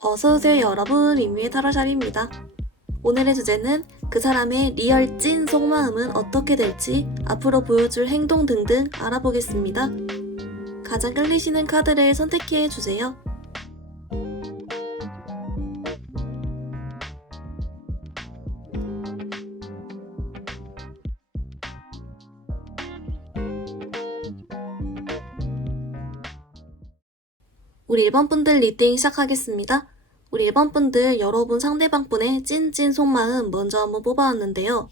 어서오세요 여러분, 민미의 타로샵입니다. 오늘의 주제는 그 사람의 리얼 찐 속마음은 어떻게 될지 앞으로 보여줄 행동 등등 알아보겠습니다. 가장 끌리시는 카드를 선택해 주세요. 우리 1번 분들 리딩 시작하겠습니다. 우리 1번 분들 여러분 상대방 분의 찐찐 속마음 먼저 한번 뽑아왔는데요.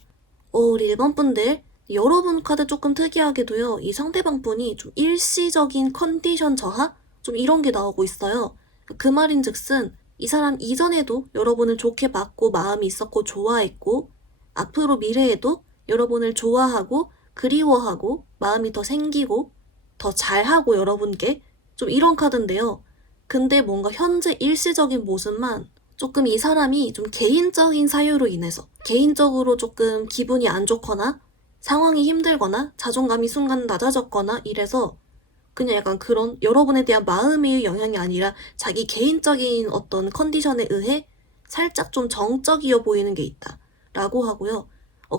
우리 1번 분들 여러분 카드 조금 특이하게도요. 이 상대방 분이 좀 일시적인 컨디션 저하? 좀 이런 게 나오고 있어요. 그 말인즉슨 이 사람 이전에도 여러분을 좋게 봤고 마음이 있었고 좋아했고 앞으로 미래에도 여러분을 좋아하고 그리워하고 마음이 더 생기고 더 잘하고 여러분께 좀 이런 카드인데요. 근데 뭔가 현재 일시적인 모습만 조금 이 사람이 좀 개인적인 사유로 인해서 개인적으로 조금 기분이 안 좋거나 상황이 힘들거나 자존감이 순간 낮아졌거나 이래서 그냥 약간 그런 여러분에 대한 마음의 영향이 아니라 자기 개인적인 어떤 컨디션에 의해 살짝 좀 정적이어 보이는 게 있다 라고 하고요.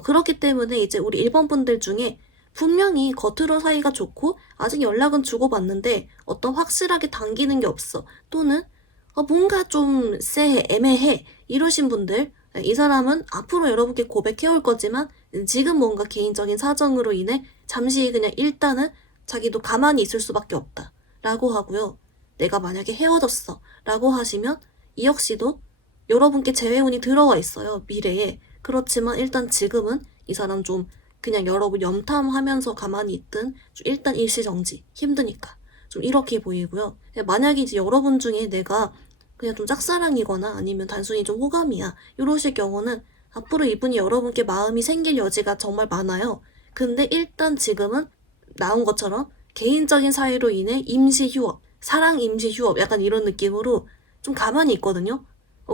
그렇기 때문에 이제 우리 1번 분들 중에 분명히 겉으로 사이가 좋고 아직 연락은 주고받는데 어떤 확실하게 당기는 게 없어. 또는 뭔가 좀 쎄해, 애매해 이러신 분들, 이 사람은 앞으로 여러분께 고백해올 거지만 지금 뭔가 개인적인 사정으로 인해 잠시 그냥 일단은 자기도 가만히 있을 수밖에 없다 라고 하고요. 내가 만약에 헤어졌어 라고 하시면 이 역시도 여러분께 재회운이 들어와 있어요. 미래에. 그렇지만 일단 지금은 이 사람 좀 그냥 여러분 염탐하면서 가만히 있든 좀 일단 일시정지 힘드니까 좀 이렇게 보이고요. 만약에 이제 여러분 중에 내가 그냥 좀 짝사랑이거나 아니면 단순히 좀 호감이야 이러실 경우는 앞으로 이분이 여러분께 마음이 생길 여지가 정말 많아요. 근데 일단 지금은 나온 것처럼 개인적인 사유로 인해 임시 휴업, 사랑 임시 휴업 약간 이런 느낌으로 좀 가만히 있거든요.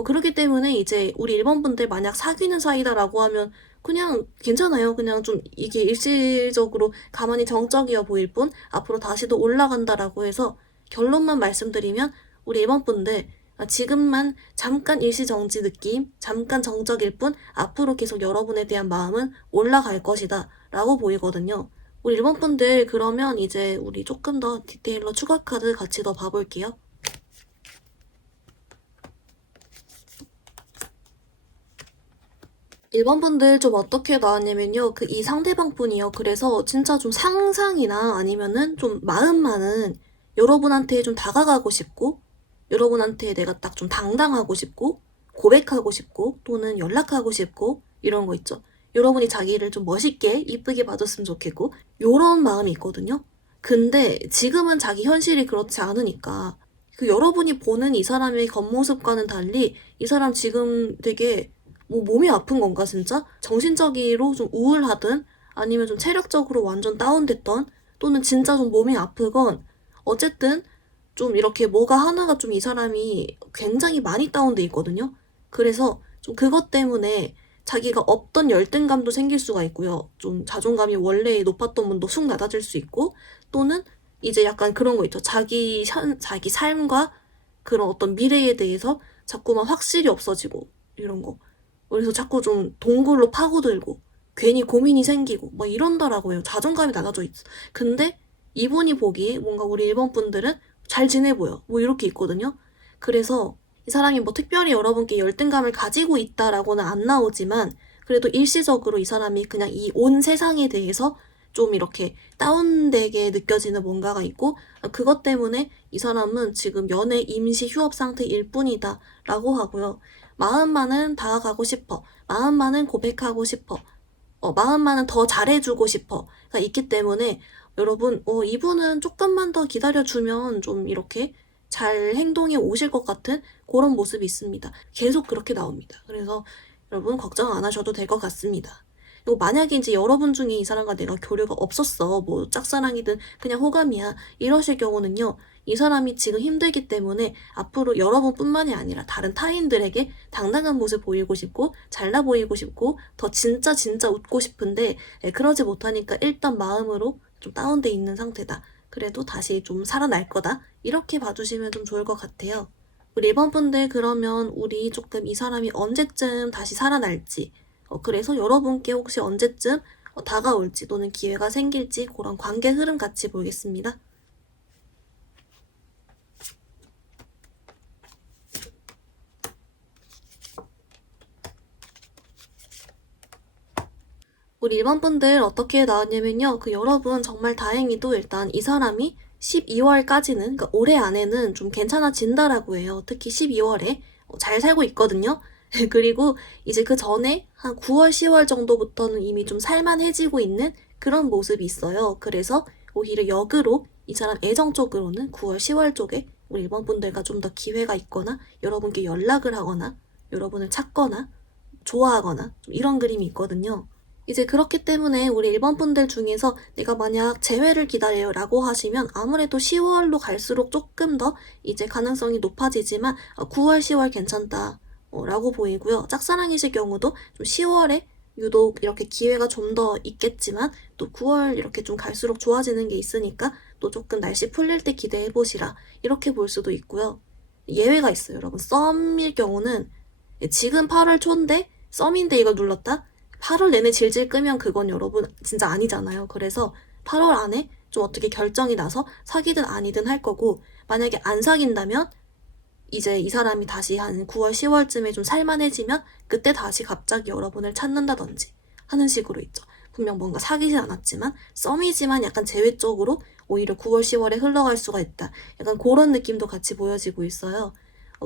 그렇기 때문에 이제 우리 1번 분들 만약 사귀는 사이다라고 하면 그냥 괜찮아요. 그냥 좀 이게 일시적으로 가만히 정적이어 보일 뿐 앞으로 다시 또 올라간다라고 해서 결론만 말씀드리면 우리 1번 분들 지금만 잠깐 일시정지 느낌, 잠깐 정적일 뿐 앞으로 계속 여러분에 대한 마음은 올라갈 것이다 라고 보이거든요. 우리 1번 분들 그러면 이제 우리 조금 더 디테일러 추가 카드 같이 더 봐볼게요. 1번 분들 좀 어떻게 나왔냐면요. 이 상대방 분이요. 그래서 진짜 좀 상상이나 아니면은 좀 마음만은 여러분한테 좀 다가가고 싶고 여러분한테 내가 딱 좀 당당하고 싶고 고백하고 싶고 또는 연락하고 싶고 이런 거 있죠. 여러분이 자기를 좀 멋있게 이쁘게 봐줬으면 좋겠고 요런 마음이 있거든요. 근데 지금은 자기 현실이 그렇지 않으니까 그 여러분이 보는 이 사람의 겉모습과는 달리 이 사람 지금 되게 몸이 아픈 건가 진짜? 정신적으로 좀 우울하든 아니면 좀 체력적으로 완전 다운됐던 또는 진짜 좀 몸이 아프건 어쨌든 좀 이렇게 뭐가 하나가 좀 이 사람이 굉장히 많이 다운돼 있거든요. 그래서 좀 그것 때문에 자기가 없던 열등감도 생길 수가 있고요. 좀 자존감이 원래 높았던 분도 쑥 낮아질 수 있고 또는 이제 약간 그런 거 있죠. 자기 삶과 그런 어떤 미래에 대해서 자꾸만 확실히 없어지고 이런 거. 그래서 자꾸 좀 동굴로 파고들고 괜히 고민이 생기고 막 이런다라고 해요. 자존감이 낮아져 있어. 근데 이분이 보기에 뭔가 우리 1번 분들은 잘 지내 보여. 뭐 이렇게 있거든요. 그래서 이 사람이 뭐 특별히 여러분께 열등감을 가지고 있다라고는 안 나오지만 그래도 일시적으로 이 사람이 그냥 이 온 세상에 대해서 좀 이렇게 다운되게 느껴지는 뭔가가 있고 그것 때문에 이 사람은 지금 연애 임시 휴업 상태일 뿐이다 라고 하고요. 마음만은 다가가고 싶어. 마음만은 고백하고 싶어. 마음만은 더 잘해주고 싶어. 가 있기 때문에 여러분, 이분은 조금만 더 기다려주면 좀 이렇게 잘 행동해 오실 것 같은 그런 모습이 있습니다. 계속 그렇게 나옵니다. 그래서 여러분 걱정 안 하셔도 될 것 같습니다. 그리고 만약에 이제 여러분 중에 이 사람과 내가 교류가 없었어. 뭐 짝사랑이든 그냥 호감이야. 이러실 경우는요. 이 사람이 지금 힘들기 때문에 앞으로 여러분뿐만이 아니라 다른 타인들에게 당당한 모습 보이고 싶고 잘나 보이고 싶고 더 진짜 웃고 싶은데 그러지 못하니까 일단 마음으로 좀 다운돼 있는 상태다. 그래도 다시 좀 살아날 거다. 이렇게 봐주시면 좀 좋을 것 같아요. 우리 1번 분들 그러면 우리 조금 이 사람이 언제쯤 다시 살아날지 그래서 여러분께 혹시 언제쯤 다가올지 또는 기회가 생길지 그런 관계 흐름 같이 보겠습니다. 우리 1번 분들 어떻게 나왔냐면요. 여러분 정말 다행히도 일단 이 사람이 12월까지는, 그러니까 올해 안에는 좀 괜찮아진다라고 해요. 특히 12월에 잘 살고 있거든요. 그리고 이제 그 전에 한 9월, 10월 정도부터는 이미 좀 살만해지고 있는 그런 모습이 있어요. 그래서 오히려 역으로 이 사람 애정 쪽으로는 9월, 10월 쪽에 우리 1번 분들과 좀 더 기회가 있거나 여러분께 연락을 하거나 여러분을 찾거나 좋아하거나 좀 이런 그림이 있거든요. 이제 그렇기 때문에 우리 1번 분들 중에서 내가 만약 재회를 기다려요 라고 하시면 아무래도 10월로 갈수록 조금 더 이제 가능성이 높아지지만 9월, 10월 괜찮다 라고 보이고요. 짝사랑이실 경우도 좀 10월에 유독 이렇게 기회가 좀 더 있겠지만 또 9월 이렇게 좀 갈수록 좋아지는 게 있으니까 또 조금 날씨 풀릴 때 기대해 보시라 이렇게 볼 수도 있고요. 예외가 있어요. 여러분 썸일 경우는 지금 8월 초인데 썸인데 이걸 눌렀다? 8월 내내 질질 끄면 그건 여러분 진짜 아니잖아요. 그래서 8월 안에 좀 어떻게 결정이 나서 사귀든 아니든 할 거고 만약에 안 사귄다면 이제 이 사람이 다시 한 9월, 10월쯤에 좀 살만해지면 그때 다시 갑자기 여러분을 찾는다든지 하는 식으로 있죠. 분명 뭔가 사귀진 않았지만 썸이지만 약간 제외적으로 오히려 9월, 10월에 흘러갈 수가 있다. 약간 그런 느낌도 같이 보여지고 있어요.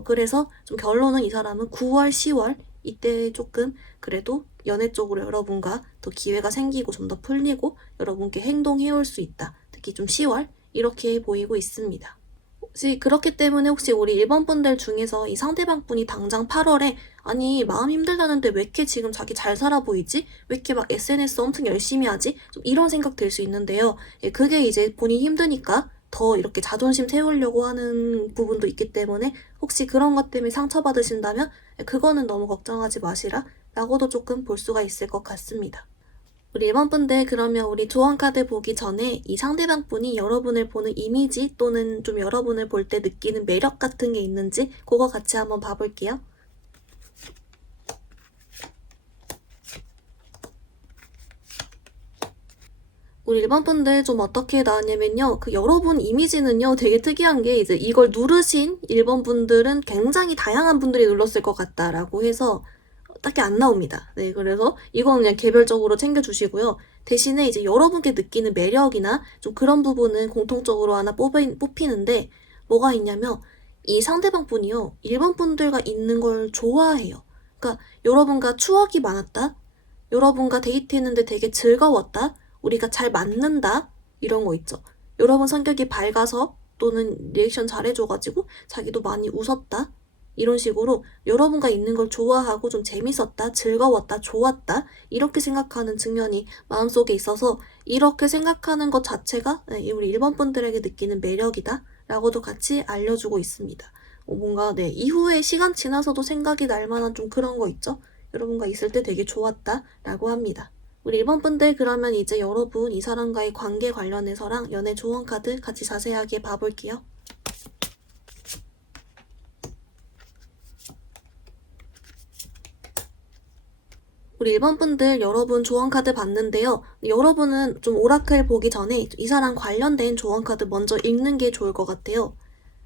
그래서 좀 결론은 이 사람은 9월, 10월 이때 조금 그래도 연애 쪽으로 여러분과 더 기회가 생기고 좀 더 풀리고 여러분께 행동해올 수 있다. 특히 좀 10월 이렇게 보이고 있습니다. 혹시 그렇기 때문에 혹시 우리 1번 분들 중에서 이 상대방 분이 당장 8월에 아니 마음 힘들다는데 왜 이렇게 지금 자기 잘 살아 보이지? 왜 이렇게 막 SNS 엄청 열심히 하지? 좀 이런 생각 들 수 있는데요. 그게 이제 본인이 힘드니까 더 이렇게 자존심 세우려고 하는 부분도 있기 때문에 혹시 그런 것 때문에 상처받으신다면 그거는 너무 걱정하지 마시라 라고도 조금 볼 수가 있을 것 같습니다. 우리 1번 분들 그러면 우리 조언카드 보기 전에 이 상대방 분이 여러분을 보는 이미지 또는 좀 여러분을 볼 때 느끼는 매력 같은 게 있는지 그거 같이 한번 봐볼게요. 우리 1번 분들 좀 어떻게 나왔냐면요. 여러분 이미지는요 되게 특이한 게 이제 이걸 누르신 1번 분들은 굉장히 다양한 분들이 눌렀을 것 같다라고 해서 딱히 안 나옵니다. 네, 그래서 이건 그냥 개별적으로 챙겨주시고요. 대신에 이제 여러분께 느끼는 매력이나 좀 그런 부분은 공통적으로 하나 뽑히는데 뭐가 있냐면 이 상대방 분이요. 1번 분들과 있는 걸 좋아해요. 그러니까 여러분과 추억이 많았다. 여러분과 데이트했는데 되게 즐거웠다. 우리가 잘 맞는다. 이런 거 있죠. 여러분 성격이 밝아서 또는 리액션 잘해줘가지고 자기도 많이 웃었다. 이런 식으로 여러분과 있는 걸 좋아하고 좀 재밌었다, 즐거웠다, 좋았다 이렇게 생각하는 측면이 마음속에 있어서 이렇게 생각하는 것 자체가 우리 1번 분들에게 느끼는 매력이다 라고도 같이 알려주고 있습니다. 뭔가 이후에 시간 지나서도 생각이 날 만한 좀 그런 거 있죠? 여러분과 있을 때 되게 좋았다 라고 합니다. 우리 1번 분들 그러면 이제 여러분 이 사람과의 관계 관련해서랑 연애 조언 카드 같이 자세하게 봐볼게요. 우리 1번 분들 여러분 조언카드 봤는데요. 여러분은 좀 오라클 보기 전에 이 사람 관련된 조언카드 먼저 읽는 게 좋을 것 같아요.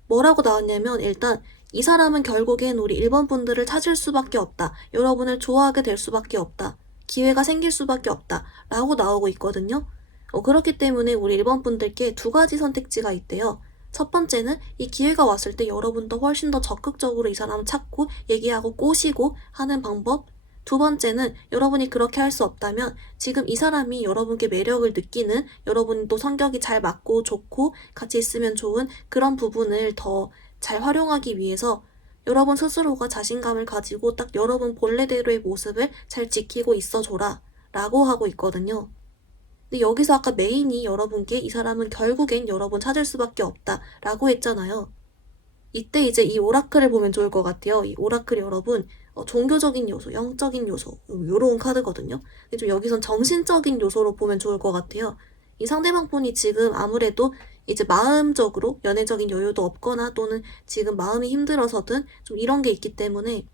뭐라고 나왔냐면 일단 이 사람은 결국엔 우리 1번 분들을 찾을 수밖에 없다. 여러분을 좋아하게 될 수밖에 없다. 기회가 생길 수밖에 없다. 라고 나오고 있거든요. 그렇기 때문에 우리 1번 분들께 두 가지 선택지가 있대요. 첫 번째는 이 기회가 왔을 때 여러분도 훨씬 더 적극적으로 이 사람을 찾고 얘기하고 꼬시고 하는 방법. 두 번째는 여러분이 그렇게 할 수 없다면 지금 이 사람이 여러분께 매력을 느끼는 여러분도 성격이 잘 맞고 좋고 같이 있으면 좋은 그런 부분을 더 잘 활용하기 위해서 여러분 스스로가 자신감을 가지고 딱 여러분 본래대로의 모습을 잘 지키고 있어줘라 라고 하고 있거든요. 근데 여기서 아까 메인이 여러분께 이 사람은 결국엔 여러분 찾을 수밖에 없다 라고 했잖아요. 이때 이제 이 오라클을 보면 좋을 것 같아요. 이 오라클이 여러분 종교적인 요소, 영적인 요소 요런 카드거든요. 근데 좀 여기선 정신적인 요소로 보면 좋을 것 같아요. 이 상대방 분이 지금 아무래도 이제 마음적으로 연애적인 여유도 없거나 또는 지금 마음이 힘들어서든 좀 이런 게 있기 때문에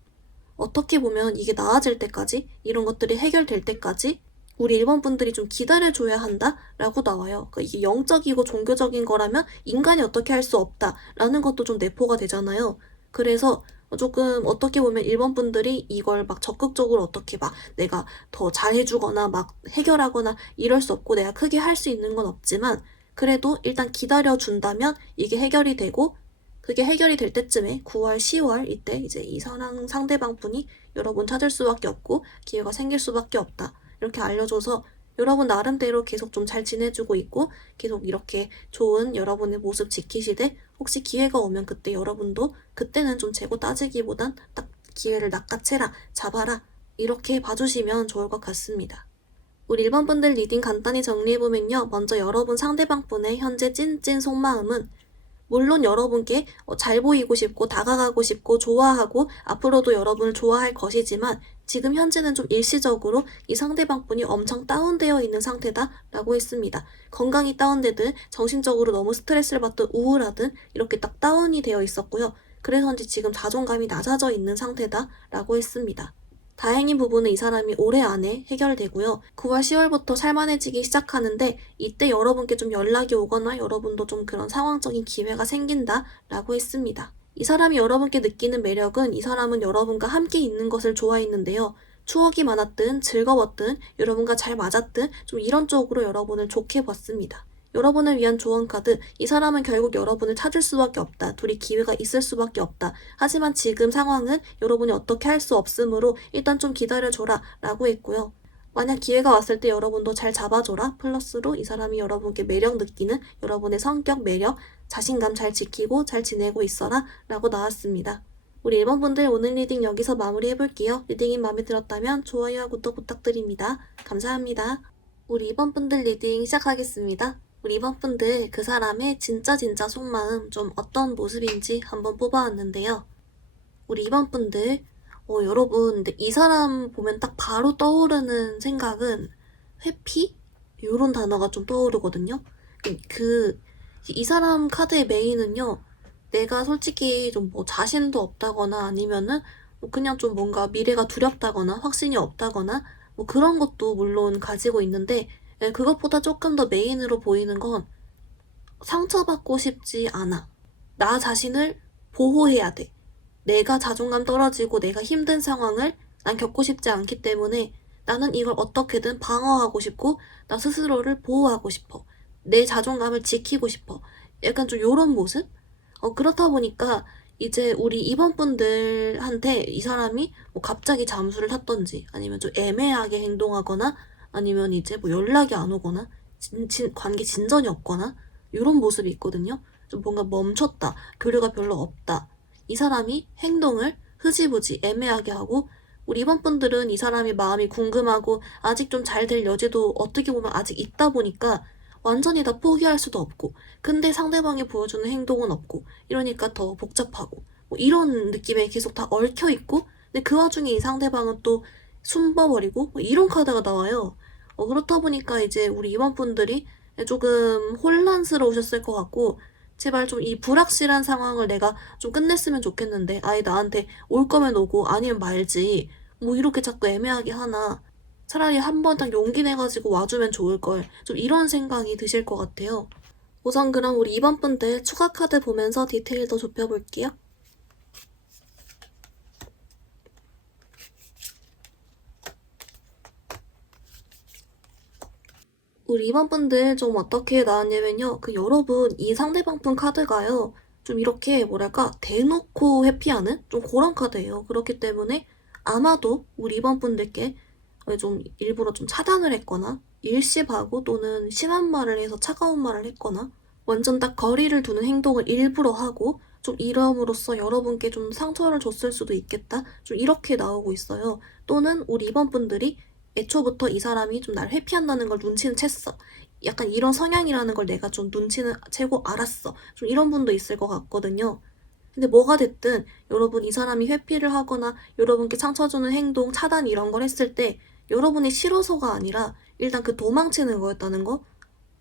어떻게 보면 이게 나아질 때까지, 이런 것들이 해결될 때까지 우리 일본 분들이 좀 기다려줘야 한다라고 나와요. 그러니까 이게 영적이고 종교적인 거라면 인간이 어떻게 할 수 없다라는 것도 좀 내포가 되잖아요. 그래서 조금 어떻게 보면 일본 분들이 이걸 막 적극적으로 어떻게 막 내가 더 잘해주거나 막 해결하거나 이럴 수 없고 내가 크게 할 수 있는 건 없지만 그래도 일단 기다려준다면 이게 해결이 되고, 그게 해결이 될 때쯤에 9월, 10월 이때 이제 이 사랑 상대방 분이 여러분 찾을 수밖에 없고 기회가 생길 수밖에 없다. 이렇게 알려줘서 여러분 나름대로 계속 좀 잘 지내주고 있고 계속 이렇게 좋은 여러분의 모습 지키시되, 혹시 기회가 오면 그때 여러분도 그때는 좀 재고 따지기보단 딱 기회를 낚아채라, 잡아라, 이렇게 봐주시면 좋을 것 같습니다. 우리 1번 분들 리딩 간단히 정리해보면요. 먼저 여러분 상대방 분의 현재 찐찐 속마음은 물론 여러분께 잘 보이고 싶고 다가가고 싶고 좋아하고 앞으로도 여러분을 좋아할 것이지만 지금 현재는 좀 일시적으로 이 상대방 분이 엄청 다운되어 있는 상태다라고 했습니다. 건강이 다운되든 정신적으로 너무 스트레스를 받든 우울하든 이렇게 딱 다운이 되어 있었고요. 그래서인지 지금 자존감이 낮아져 있는 상태다라고 했습니다. 다행인 부분은 이 사람이 올해 안에 해결되고요. 9월, 10월부터 살만해지기 시작하는데 이때 여러분께 좀 연락이 오거나 여러분도 좀 그런 상황적인 기회가 생긴다라고 했습니다. 이 사람이 여러분께 느끼는 매력은 이 사람은 여러분과 함께 있는 것을 좋아했는데요. 추억이 많았든 즐거웠든 여러분과 잘 맞았든 좀 이런 쪽으로 여러분을 좋게 봤습니다. 여러분을 위한 조언 카드, 이 사람은 결국 여러분을 찾을 수밖에 없다. 둘이 기회가 있을 수밖에 없다. 하지만 지금 상황은 여러분이 어떻게 할 수 없으므로 일단 좀 기다려줘라 라고 했고요. 만약 기회가 왔을 때 여러분도 잘 잡아줘라. 플러스로 이 사람이 여러분께 매력 느끼는 여러분의 성격, 매력, 자신감 잘 지키고 잘 지내고 있어라 라고 나왔습니다. 우리 1번 분들 오늘 리딩 여기서 마무리해볼게요. 리딩이 마음에 들었다면 좋아요와 구독 부탁드립니다. 감사합니다. 우리 2번 분들 리딩 시작하겠습니다. 우리 2번 분들 그 사람의 진짜 속마음 좀 어떤 모습인지 한번 뽑아왔는데요. 우리 2번 분들 여러분 근데 이 사람 보면 딱 바로 떠오르는 생각은 회피? 요런 단어가 좀 떠오르거든요. 이 사람 카드의 메인은요. 내가 솔직히 좀 뭐 자신도 없다거나 아니면은 뭐 그냥 좀 뭔가 미래가 두렵다거나 확신이 없다거나 뭐 그런 것도 물론 가지고 있는데 그것보다 조금 더 메인으로 보이는 건 상처받고 싶지 않아. 나 자신을 보호해야 돼. 내가 자존감 떨어지고 내가 힘든 상황을 난 겪고 싶지 않기 때문에 나는 이걸 어떻게든 방어하고 싶고 나 스스로를 보호하고 싶어. 내 자존감을 지키고 싶어. 약간 좀 요런 모습? 그렇다 보니까 이제 우리 2번 분들한테 이 사람이 뭐 갑자기 잠수를 탔던지 아니면 좀 애매하게 행동하거나 아니면 이제 뭐 연락이 안 오거나 관계 진전이 없거나 이런 모습이 있거든요. 좀 뭔가 멈췄다. 교류가 별로 없다. 이 사람이 행동을 흐지부지 애매하게 하고 우리 2번 분들은 이 사람의 마음이 궁금하고 아직 좀 잘 될 여지도 어떻게 보면 아직 있다 보니까 완전히 다 포기할 수도 없고 근데 상대방이 보여주는 행동은 없고 이러니까 더 복잡하고 뭐 이런 느낌에 계속 다 얽혀있고 근데 그 와중에 이 상대방은 또 숨어버리고 뭐 이런 카드가 나와요. 그렇다 보니까 이제 우리 2번 분들이 조금 혼란스러우셨을 것 같고 제발 좀 이 불확실한 상황을 내가 좀 끝냈으면 좋겠는데 아예 나한테 올 거면 오고 아니면 말지 뭐 이렇게 자꾸 애매하게 하나 차라리 한 번 딱 용기 내가지고 와주면 좋을걸 좀 이런 생각이 드실 것 같아요. 우선 그럼 우리 2번 분들 추가 카드 보면서 디테일 더 좁혀볼게요. 우리 2번 분들 좀 어떻게 나왔냐면요. 여러분 이 상대방 분 카드가요. 좀 이렇게 뭐랄까 대놓고 회피하는 좀 그런 카드예요. 그렇기 때문에 아마도 우리 2번 분들께 좀 일부러 좀 차단을 했거나 일십하고 또는 심한 말을 해서 차가운 말을 했거나 완전 딱 거리를 두는 행동을 일부러 하고 좀 이름으로써 여러분께 좀 상처를 줬을 수도 있겠다. 좀 이렇게 나오고 있어요. 또는 우리 2번 분들이 애초부터 이 사람이 좀 날 회피한다는 걸 눈치는 챘어. 약간 이런 성향이라는 걸 내가 좀 눈치는 채고 알았어. 좀 이런 분도 있을 것 같거든요. 근데 뭐가 됐든 여러분 이 사람이 회피를 하거나 여러분께 상처 주는 행동, 차단 이런 걸 했을 때 여러분이 싫어서가 아니라 일단 그 도망치는 거였다는 거,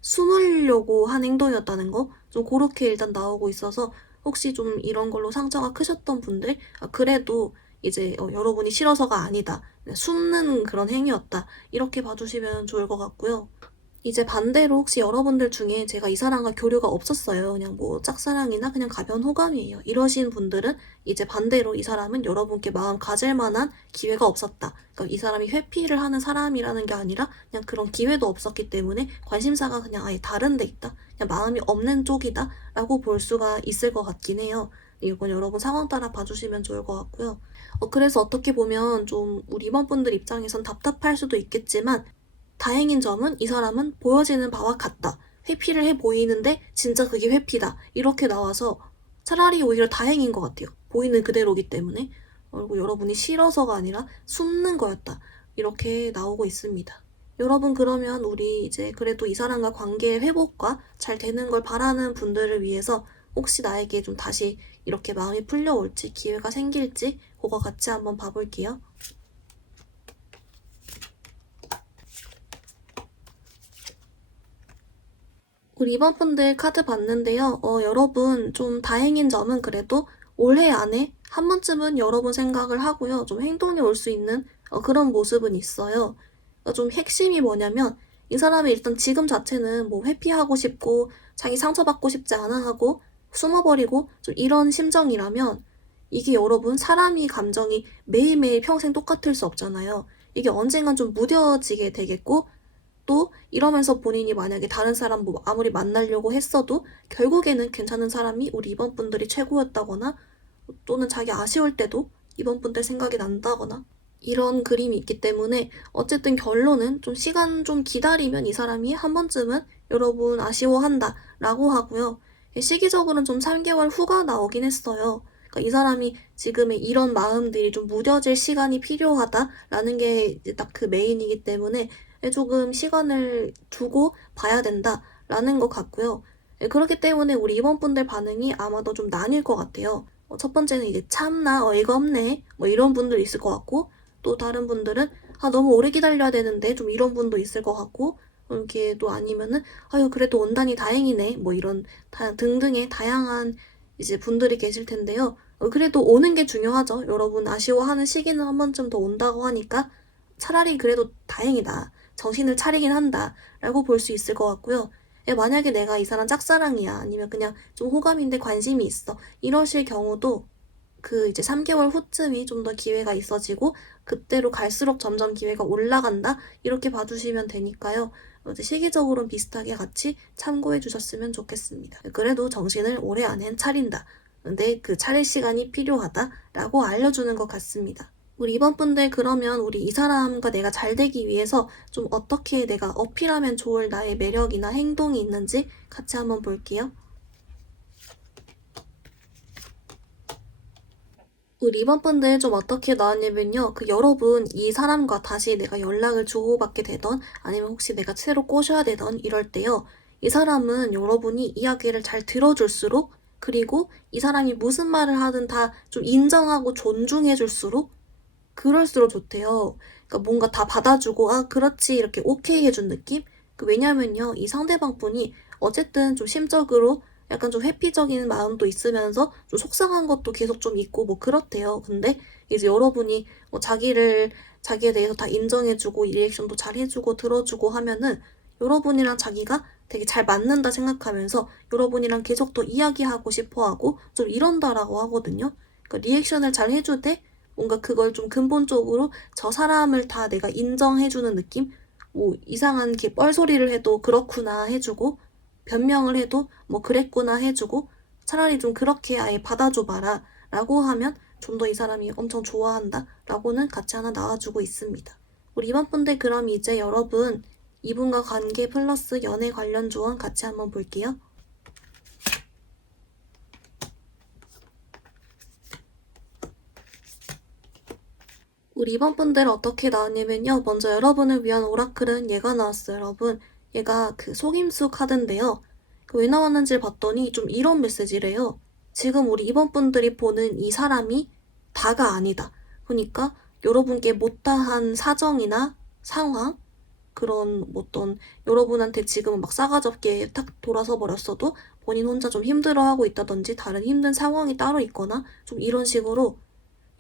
숨으려고 한 행동이었다는 거, 좀 그렇게 일단 나오고 있어서 혹시 좀 이런 걸로 상처가 크셨던 분들, 그래도 이제 여러분이 싫어서가 아니다, 숨는 그런 행위였다, 이렇게 봐주시면 좋을 것 같고요. 이제 반대로 혹시 여러분들 중에 제가 이 사람과 교류가 없었어요, 그냥 뭐 짝사랑이나 그냥 가벼운 호감이에요, 이러신 분들은 이제 반대로 이 사람은 여러분께 마음 가질 만한 기회가 없었다. 그러니까 이 사람이 회피를 하는 사람이라는 게 아니라 그냥 그런 기회도 없었기 때문에 관심사가 그냥 아예 다른 데 있다, 그냥 마음이 없는 쪽이다 라고 볼 수가 있을 것 같긴 해요. 이건 여러분 상황 따라 봐주시면 좋을 것 같고요. 그래서 어떻게 보면 좀 우리 임원분들 입장에선 답답할 수도 있겠지만, 다행인 점은 이 사람은 보여지는 바와 같다, 회피를 해 보이는데 진짜 그게 회피다, 이렇게 나와서 차라리 오히려 다행인 것 같아요. 보이는 그대로기 때문에. 그리고 여러분이 싫어서가 아니라 숨는 거였다, 이렇게 나오고 있습니다. 여러분, 그러면 우리 이제 그래도 이 사람과 관계의 회복과 잘 되는 걸 바라는 분들을 위해서 혹시 나에게 좀 다시 이렇게 마음이 풀려올지, 기회가 생길지, 그거 같이 한번 봐볼게요. 우리 이번 분들 카드 봤는데요. 여러분 좀 다행인 점은 그래도 올해 안에 한 번쯤은 여러분 생각을 하고요, 좀 행동이 올 수 있는 그런 모습은 있어요. 그러니까 좀 핵심이 뭐냐면, 이 사람이 일단 지금 자체는 뭐 회피하고 싶고 자기 상처받고 싶지 않아 하고 숨어버리고 좀 이런 심정이라면, 이게 여러분 사람이 감정이 매일매일 평생 똑같을 수 없잖아요. 이게 언젠간 좀 무뎌지게 되겠고, 또 이러면서 본인이 만약에 다른 사람 뭐 아무리 만나려고 했어도 결국에는 괜찮은 사람이 우리 이번 분들이 최고였다거나, 또는 자기 아쉬울 때도 이번 분들 생각이 난다거나, 이런 그림이 있기 때문에 어쨌든 결론은 좀 시간 좀 기다리면 이 사람이 한 번쯤은 여러분 아쉬워한다 라고 하고요. 시기적으로는 좀 3개월 후가 나오긴 했어요. 그러니까 이 사람이 지금의 이런 마음들이 좀 무뎌질 시간이 필요하다라는 게 딱 그 메인이기 때문에 조금 시간을 두고 봐야 된다라는 것 같고요. 그렇기 때문에 우리 이번 분들 반응이 아마도 좀 나뉠 것 같아요. 첫 번째는 이제 참나, 어이가 없네, 뭐 이런 분들 있을 것 같고, 또 다른 분들은 너무 오래 기다려야 되는데, 좀 이런 분도 있을 것 같고, 이렇게 또 아니면은 아유 그래도 온다니 다행이네, 뭐 이런 등등의 다양한 이제 분들이 계실 텐데요. 그래도 오는 게 중요하죠. 여러분 아쉬워하는 시기는 한 번쯤 더 온다고 하니까 차라리 그래도 다행이다, 정신을 차리긴 한다 라고 볼 수 있을 것 같고요. 만약에 내가 이 사람 짝사랑이야, 아니면 그냥 좀 호감인데 관심이 있어, 이러실 경우도 그 이제 3개월 후쯤이 좀 더 기회가 있어지고, 그때로 갈수록 점점 기회가 올라간다, 이렇게 봐주시면 되니까요. 이제 시기적으로는 비슷하게 같이 참고해 주셨으면 좋겠습니다. 그래도 정신을 올해 안엔 차린다, 근데 그 차릴 시간이 필요하다라고 알려주는 것 같습니다. 우리 이번 분들, 그러면 우리 이 사람과 내가 잘 되기 위해서 좀 어떻게 내가 어필하면 좋을 나의 매력이나 행동이 있는지 같이 한번 볼게요. 우리 이번 분들 좀 어떻게 나왔냐면요. 여러분 이 사람과 다시 내가 연락을 주고받게 되던, 아니면 혹시 내가 새로 꼬셔야 되던 이럴 때요, 이 사람은 여러분이 이야기를 잘 들어줄수록, 그리고 이 사람이 무슨 말을 하든 다 좀 인정하고 존중해 줄수록 그럴수록 좋대요. 그러니까 뭔가 다 받아주고 그렇지 이렇게 오케이 해준 느낌? 왜냐면요, 이 상대방 분이 어쨌든 좀 심적으로 약간 좀 회피적인 마음도 있으면서 좀 속상한 것도 계속 좀 있고 뭐 그렇대요. 근데 이제 여러분이 자기에 대해서 다 인정해주고 리액션도 잘 해주고 들어주고 하면은, 여러분이랑 자기가 되게 잘 맞는다 생각하면서 여러분이랑 계속 더 이야기하고 싶어하고 좀 이런다라고 하거든요. 그러니까 리액션을 잘 해주되 뭔가 그걸 좀 근본적으로 저 사람을 다 내가 인정해주는 느낌? 뭐 이상한 게 뻘소리를 해도 그렇구나 해주고, 변명을 해도 뭐 그랬구나 해주고, 차라리 좀 그렇게 아예 받아줘봐라 라고 하면 좀 더 이 사람이 엄청 좋아한다 라고는 같이 하나 나와주고 있습니다. 우리 이번 분들, 그럼 이제 여러분 이분과 관계 플러스 연애 관련 조언 같이 한번 볼게요. 우리 이번 분들 어떻게 나왔냐면요. 먼저 여러분을 위한 오라클은 얘가 나왔어요, 여러분. 얘가 그 속임수 카드인데요. 왜 나왔는지 봤더니 좀 이런 메시지래요. 지금 우리 이번 분들이 보는 이 사람이 다가 아니다. 그러니까 여러분께 못다한 사정이나 상황, 그런 어떤 여러분한테 지금은 막 싸가지 없게 탁 돌아서 버렸어도 본인 혼자 좀 힘들어하고 있다든지 다른 힘든 상황이 따로 있거나 좀 이런 식으로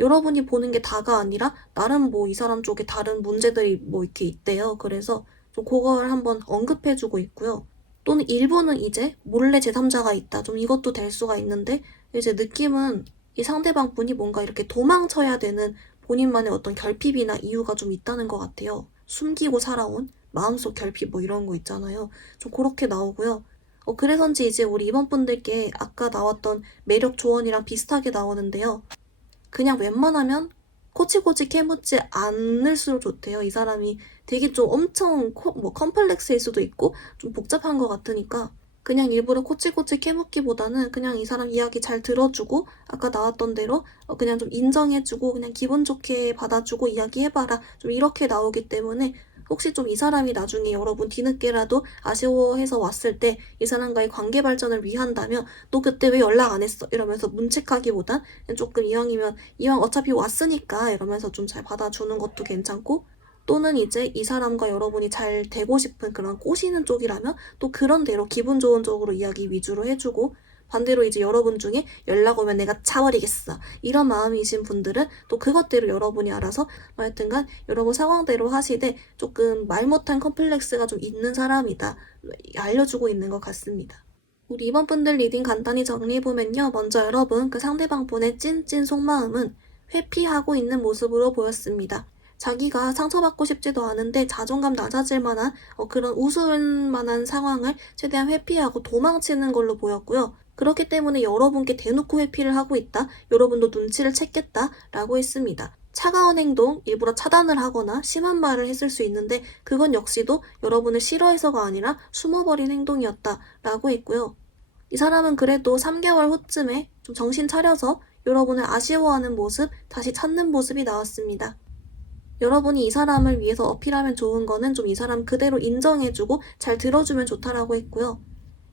여러분이 보는 게 다가 아니라 나름 뭐 이 사람 쪽에 다른 문제들이 뭐 이렇게 있대요. 그래서 좀 그걸 한번 언급해주고 있고요. 또는 일부는 이제 몰래 제3자가 있다. 좀 이것도 될 수가 있는데 이제 느낌은 이 상대방 분이 뭔가 이렇게 도망쳐야 되는 본인만의 어떤 결핍이나 이유가 좀 있다는 것 같아요. 숨기고 살아온 마음속 결핍 뭐 이런 거 있잖아요. 좀 그렇게 나오고요. 그래서인지 이제 우리 이번 분들께 아까 나왔던 매력 조언이랑 비슷하게 나오는데요. 그냥 웬만하면 코치코치 캐묻지 않을수록 좋대요. 이 사람이 되게 좀 엄청 컴플렉스일 수도 있고 좀 복잡한 것 같으니까 그냥 일부러 코치코치 캐묻기보다는 그냥 이 사람 이야기 잘 들어주고 아까 나왔던 대로 그냥 좀 인정해주고 그냥 기분 좋게 받아주고 이야기해봐라. 좀 이렇게 나오기 때문에 혹시 좀 이 사람이 나중에 여러분 뒤늦게라도 아쉬워해서 왔을 때 이 사람과의 관계 발전을 위한다면 너 그때 왜 연락 안 했어? 이러면서 문책하기보단 조금 이왕이면 이왕 어차피 왔으니까 이러면서 좀 잘 받아주는 것도 괜찮고 또는 이제 이 사람과 여러분이 잘 되고 싶은 그런 꼬시는 쪽이라면 또 그런 대로 기분 좋은 쪽으로 이야기 위주로 해주고 반대로 이제 여러분 중에 연락 오면 내가 차버리겠어 이런 마음이신 분들은 또 그것대로 여러분이 알아서 하여튼간 여러분 상황대로 하시되 조금 말 못한 컴플렉스가 좀 있는 사람이다 알려주고 있는 것 같습니다. 우리 이번 분들 리딩 간단히 정리해보면요. 먼저 여러분 그 상대방 분의 찐찐 속마음은 회피하고 있는 모습으로 보였습니다. 자기가 상처받고 싶지도 않은데 자존감 낮아질 만한 그런 우스울 만한 상황을 최대한 회피하고 도망치는 걸로 보였고요. 그렇기 때문에 여러분께 대놓고 회피를 하고 있다. 여러분도 눈치를 챘겠다. 라고 했습니다. 차가운 행동, 일부러 차단을 하거나 심한 말을 했을 수 있는데 그건 역시도 여러분을 싫어해서가 아니라 숨어버린 행동이었다. 라고 했고요. 이 사람은 그래도 3개월 후쯤에 좀 정신 차려서 여러분을 아쉬워하는 모습, 다시 찾는 모습이 나왔습니다. 여러분이 이 사람을 위해서 어필하면 좋은 거는 좀 이 사람 그대로 인정해주고 잘 들어주면 좋다라고 했고요.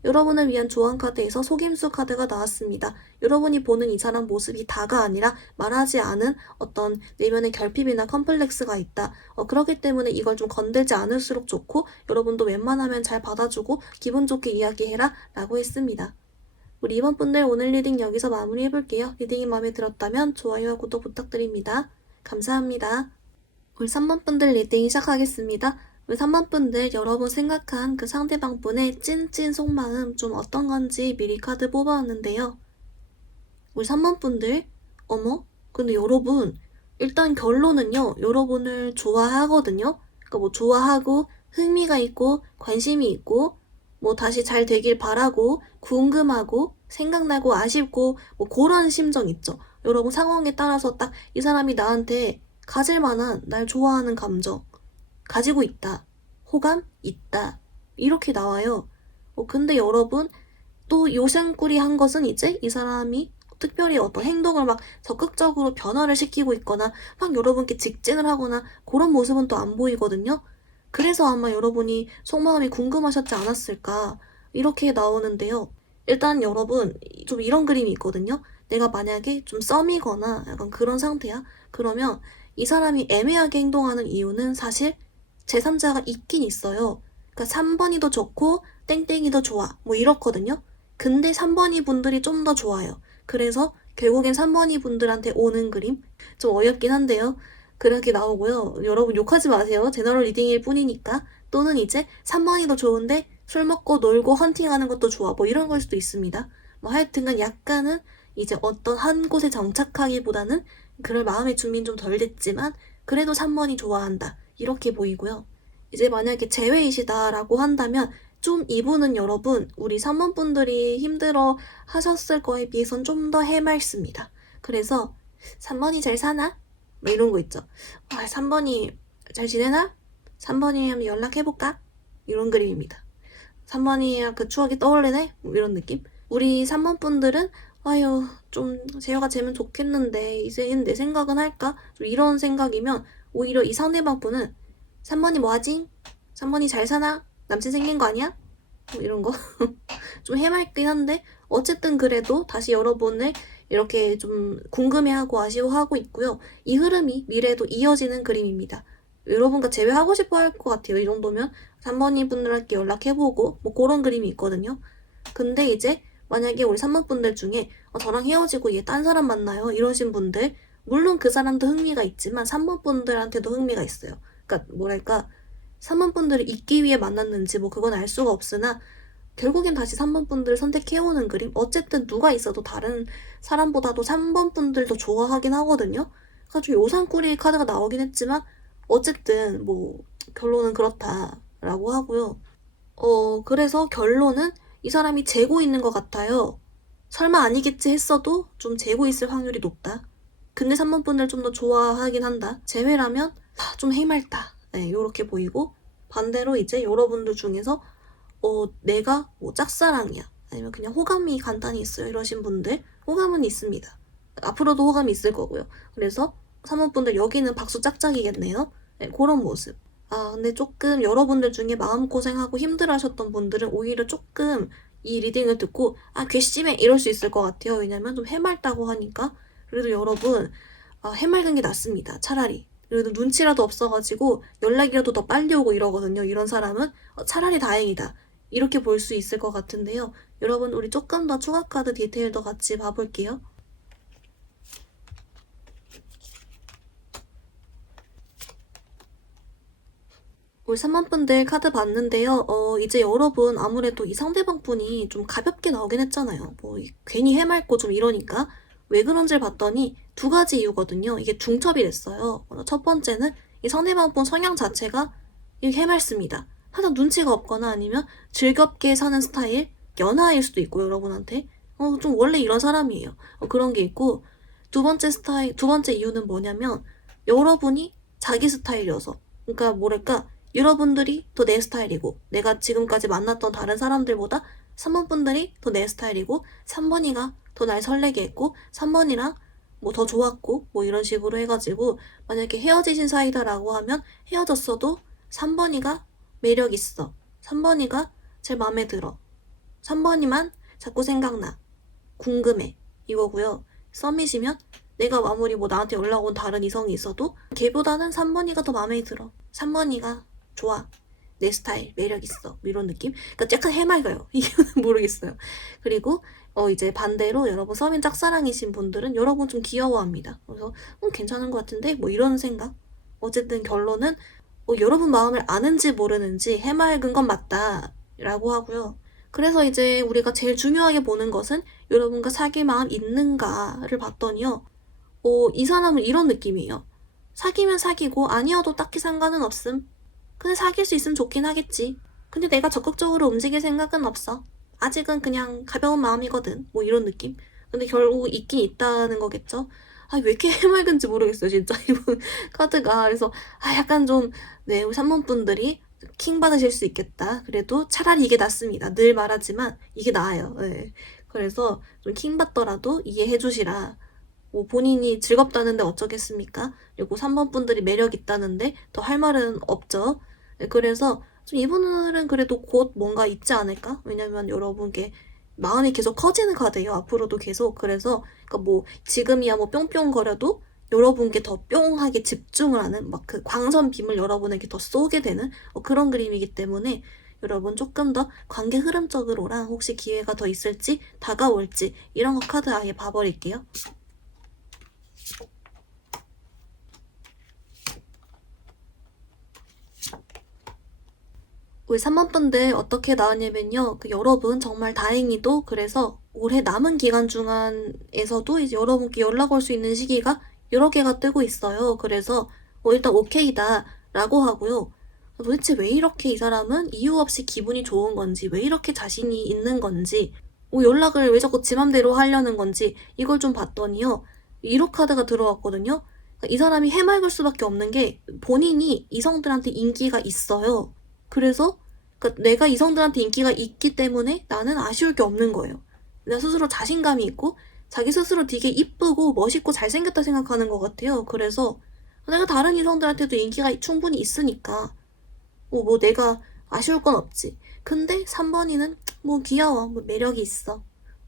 여러분을 위한 조언 카드에서 속임수 카드가 나왔습니다. 여러분이 보는 이 사람 모습이 다가 아니라 말하지 않은 어떤 내면의 결핍이나 컴플렉스가 있다. 그렇기 때문에 이걸 좀 건들지 않을수록 좋고 여러분도 웬만하면 잘 받아주고 기분 좋게 이야기해라 라고 했습니다. 우리 이번 분들 오늘 리딩 여기서 마무리해볼게요. 리딩이 마음에 들었다면 좋아요와 구독 부탁드립니다. 감사합니다. 우리 3번 분들 리딩 시작하겠습니다. 우리 3번 분들 여러분 생각한 그 상대방 분의 찐찐 속마음 좀 어떤 건지 미리 카드 뽑아왔는데요. 우리 3번 분들 근데 여러분 일단 결론은요. 여러분을 좋아하거든요. 그러니까 뭐 좋아하고 흥미가 있고 관심이 있고 뭐 다시 잘 되길 바라고 궁금하고 생각나고 아쉽고 뭐 그런 심정 있죠. 여러분 상황에 따라서 딱 이 사람이 나한테 가질 만한 날 좋아하는 감정 가지고 있다. 호감 있다. 이렇게 나와요. 근데 여러분 또 요생꾸리한 것은 이제 이 사람이 특별히 어떤 행동을 막 적극적으로 변화를 시키고 있거나 막 여러분께 직진을 하거나 그런 모습은 또 안 보이거든요. 그래서 아마 여러분이 속마음이 궁금하셨지 않았을까 이렇게 나오는데요. 일단 여러분 좀 이런 그림이 있거든요. 내가 만약에 좀 썸이거나 약간 그런 상태야. 그러면 이 사람이 애매하게 행동하는 이유는 사실 제3자가 있긴 있어요. 그러니까 3번이 더 좋고 땡땡이 더 좋아. 뭐 이렇거든요. 근데 3번이 분들이 좀 더 좋아요. 그래서 결국엔 3번이 분들한테 오는 그림? 좀 어이없긴 한데요. 그렇게 나오고요. 여러분 욕하지 마세요. 제너럴 리딩일 뿐이니까. 또는 이제 3번이 더 좋은데 술 먹고 놀고 헌팅하는 것도 좋아. 뭐 이런 걸 수도 있습니다. 뭐 하여튼간 약간은 이제 어떤 한 곳에 정착하기보다는 그럴 마음의 준비는 좀 덜 됐지만 그래도 3번이 좋아한다. 이렇게 보이고요. 이제 만약에 제외이시다라고 한다면 좀 이분은 여러분 우리 3번 분들이 힘들어 하셨을 거에 비해선 좀 더 해맑습니다. 그래서 3번이 잘 사나? 뭐 이런 거 있죠. 3번이 잘 지내나? 3번이 한번 연락해볼까? 이런 그림입니다. 3번이랑 그 추억이 떠올리네? 뭐 이런 느낌? 우리 3번 분들은 아유 좀 제어가 되면 좋겠는데 이제 내 생각은 할까? 좀 이런 생각이면 오히려 이 상대방 분은 3번이 뭐하지? 3번이 잘 사나? 남친 생긴 거 아니야? 뭐 이런 거 좀 해맑긴 한데 어쨌든 그래도 다시 여러분을 이렇게 좀 궁금해하고 아쉬워하고 있고요. 이 흐름이 미래에도 이어지는 그림입니다. 여러분과 재회하고 싶어 할 것 같아요. 이 정도면 3번이 분들한테 연락해보고 뭐 그런 그림이 있거든요. 근데 이제 만약에 우리 3번 분들 중에 저랑 헤어지고 얘 딴 사람 만나요 이러신 분들, 물론 그 사람도 흥미가 있지만 3번 분들한테도 흥미가 있어요. 그러니까 뭐랄까 3번 분들을 잊기 위해 만났는지 뭐 그건 알 수가 없으나 결국엔 다시 3번 분들을 선택해오는 그림. 어쨌든 누가 있어도 다른 사람보다도 3번 분들도 좋아하긴 하거든요. 그래가지고 요상꾸리 카드가 나오긴 했지만 어쨌든 뭐 결론은 그렇다라고 하고요. 그래서 결론은 이 사람이 재고 있는 것 같아요. 설마 아니겠지 했어도 좀 재고 있을 확률이 높다. 근데 3번 분들 좀 더 좋아하긴 한다. 재회라면 좀 해맑다. 네, 요렇게 보이고 반대로 이제 여러분들 중에서 내가 뭐 짝사랑이야. 아니면 그냥 호감이 간단히 있어요. 이러신 분들 호감은 있습니다. 앞으로도 호감이 있을 거고요. 그래서 3번 분들 여기는 박수 짝짝이겠네요. 네, 그런 모습. 근데 조금 여러분들 중에 마음고생하고 힘들어하셨던 분들은 오히려 조금 이 리딩을 듣고 괘씸해 이럴 수 있을 것 같아요. 왜냐면 좀 해맑다고 하니까. 그래도 여러분 해맑은 게 낫습니다. 차라리. 그래도 눈치라도 없어가지고 연락이라도 더 빨리 오고 이러거든요. 이런 사람은 차라리 다행이다. 이렇게 볼 수 있을 것 같은데요. 여러분 우리 조금 더 추가 카드 디테일도 같이 봐볼게요. 우리 3번 분들 카드 봤는데요. 이제 여러분 아무래도 이 상대방 분이 좀 가볍게 나오긴 했잖아요. 뭐 괜히 해맑고 좀 이러니까 왜 그런지를 봤더니 두 가지 이유거든요. 이게 중첩이 됐어요. 첫 번째는 이 상대방 분 성향 자체가 해맑습니다. 하여튼 눈치가 없거나 아니면 즐겁게 사는 스타일, 연하일 수도 있고 여러분한테 좀 원래 이런 사람이에요. 그런 게 있고 두 번째 이유는 뭐냐면 여러분이 자기 스타일이어서 그러니까 뭐랄까 여러분들이 더 내 스타일이고 내가 지금까지 만났던 다른 사람들보다 3번 분들이 더 내 스타일이고 3번이가 더 날 설레게 했고 3번이랑 뭐 더 좋았고 뭐 이런 식으로 해가지고 만약에 헤어지신 사이다라고 하면 헤어졌어도 3번이가 매력 있어. 3번이가 제 맘에 들어. 3번이만 자꾸 생각나. 궁금해. 이거고요. 썸이시면 내가 아무리 뭐 나한테 연락 온 다른 이성이 있어도 걔보다는 3번이가 더 마음에 들어. 3번이가 좋아. 내 스타일 매력 있어. 이런 느낌? 그러니까 약간 해맑아요. 이유는 모르겠어요. 그리고 이제 반대로 여러분 썸인 짝사랑이신 분들은 여러분 좀 귀여워합니다. 그래서 괜찮은 것 같은데 뭐 이런 생각. 어쨌든 결론은 여러분 마음을 아는지 모르는지 해맑은 건 맞다 라고 하고요. 그래서 이제 우리가 제일 중요하게 보는 것은 여러분과 사귈 마음 있는가를 봤더니요. 이 사람은 이런 느낌이에요. 사귀면 사귀고 아니어도 딱히 상관은 없음. 근데 사귈 수 있으면 좋긴 하겠지. 근데 내가 적극적으로 움직일 생각은 없어. 아직은 그냥 가벼운 마음이거든. 뭐 이런 느낌. 근데 결국 있긴 있다는 거겠죠. 왜 이렇게 해맑은지 모르겠어요, 진짜. 이분 카드가. 그래서, 약간 좀, 네, 우리 3번 분들이 킹 받으실 수 있겠다. 그래도 차라리 이게 낫습니다. 늘 말하지만 이게 나아요. 네. 그래서 좀 킹 받더라도 이해해 주시라. 뭐 본인이 즐겁다는데 어쩌겠습니까? 그리고 3번 분들이 매력 있다는데 더 할 말은 없죠. 네, 그래서 좀 이분들은 그래도 곧 뭔가 있지 않을까? 왜냐면 여러분께 마음이 계속 커지는 카드예요. 앞으로도 계속. 그래서 그러니까 뭐 지금이야 뭐 뿅뿅거려도 여러분께 더 뿅하게 집중을 하는 막 그 광선 빔을 여러분에게 더 쏘게 되는 그런 그림이기 때문에 여러분 조금 더 관계 흐름적으로랑 혹시 기회가 더 있을지 다가올지 이런 거 카드 아예 봐버릴게요. 우리 3번 분들 어떻게 나왔냐면요. 여러분 정말 다행히도 그래서 올해 남은 기간 중에서도 이제 여러분께 연락 올 수 있는 시기가 여러 개가 뜨고 있어요. 그래서 일단 오케이다 라고 하고요. 도대체 왜 이렇게 이 사람은 이유 없이 기분이 좋은 건지, 왜 이렇게 자신이 있는 건지, 연락을 왜 자꾸 지 맘대로 하려는 건지 이걸 좀 봤더니요. 1호 카드가 들어왔거든요. 이 사람이 해맑을 수밖에 없는 게 본인이 이성들한테 인기가 있어요. 그래서 그러니까 내가 이성들한테 인기가 있기 때문에 나는 아쉬울 게 없는 거예요. 내가 스스로 자신감이 있고 자기 스스로 되게 이쁘고 멋있고 잘생겼다 생각하는 것 같아요. 그래서 내가 다른 이성들한테도 인기가 충분히 있으니까 뭐 내가 아쉬울 건 없지. 근데 3번이는 뭐 귀여워. 뭐 매력이 있어.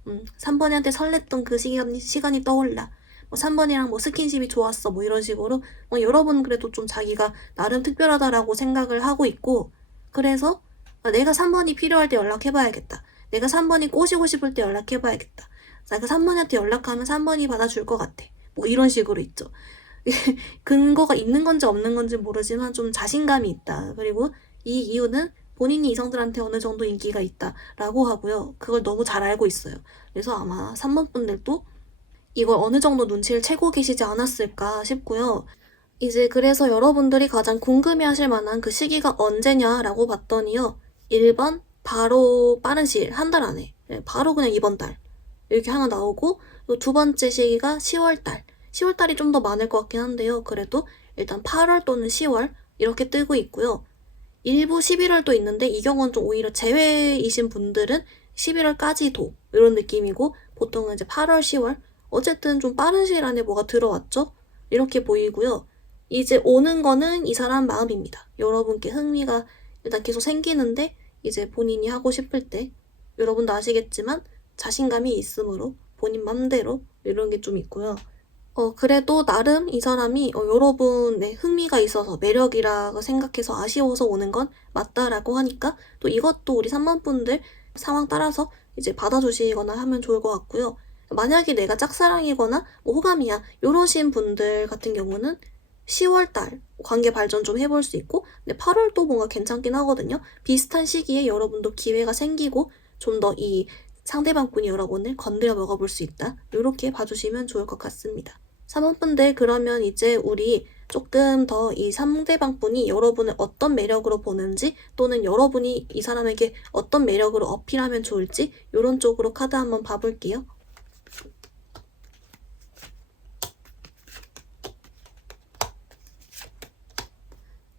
3번이한테 설렜던 그 시간이 떠올라. 뭐 3번이랑 뭐 스킨십이 좋았어 뭐 이런 식으로 여러분 그래도 좀 자기가 나름 특별하다라고 생각을 하고 있고 그래서 내가 3번이 필요할 때 연락해봐야겠다. 내가 3번이 꼬시고 싶을 때 연락해봐야겠다. 내가 3번한테 연락하면 3번이 받아줄 것 같아. 뭐 이런 식으로 있죠. 근거가 있는 건지 없는 건지 모르지만 좀 자신감이 있다. 그리고 이 이유는 본인이 이성들한테 어느 정도 인기가 있다라고 하고요. 그걸 너무 잘 알고 있어요. 그래서 아마 3번 분들도 이걸 어느 정도 눈치를 채고 계시지 않았을까 싶고요. 이제 그래서 여러분들이 가장 궁금해하실 만한 그 시기가 언제냐라고 봤더니요. 1번 바로 빠른 시일 한 달 안에 바로 그냥 이번 달 이렇게 하나 나오고 또 두 번째 시기가 10월 달 10월 달이 좀 더 많을 것 같긴 한데요. 그래도 일단 8월 또는 10월 이렇게 뜨고 있고요. 일부 11월도 있는데 이 경우는 좀 오히려 제외이신 분들은 11월까지도 이런 느낌이고 보통은 이제 8월, 10월 어쨌든 좀 빠른 시일 안에 뭐가 들어왔죠? 이렇게 보이고요. 이제 오는 거는 이 사람 마음입니다. 여러분께 흥미가 일단 계속 생기는데 이제 본인이 하고 싶을 때 여러분도 아시겠지만 자신감이 있으므로 본인 맘대로 이런 게 좀 있고요. 그래도 나름 이 사람이 여러분의 흥미가 있어서 매력이라고 생각해서 아쉬워서 오는 건 맞다라고 하니까 또 이것도 우리 3번 분들 상황 따라서 이제 받아주시거나 하면 좋을 것 같고요. 만약에 내가 짝사랑이거나 뭐 호감이야 이러신 분들 같은 경우는 10월달 관계 발전 좀 해볼 수 있고 근데 8월도 뭔가 괜찮긴 하거든요. 비슷한 시기에 여러분도 기회가 생기고 좀 더 이 상대방분이 여러분을 건드려 먹어볼 수 있다. 이렇게 봐주시면 좋을 것 같습니다. 3번 분들 그러면 이제 우리 조금 더 이 상대방 분이 여러분을 어떤 매력으로 보는지 또는 여러분이 이 사람에게 어떤 매력으로 어필하면 좋을지 이런 쪽으로 카드 한번 봐볼게요.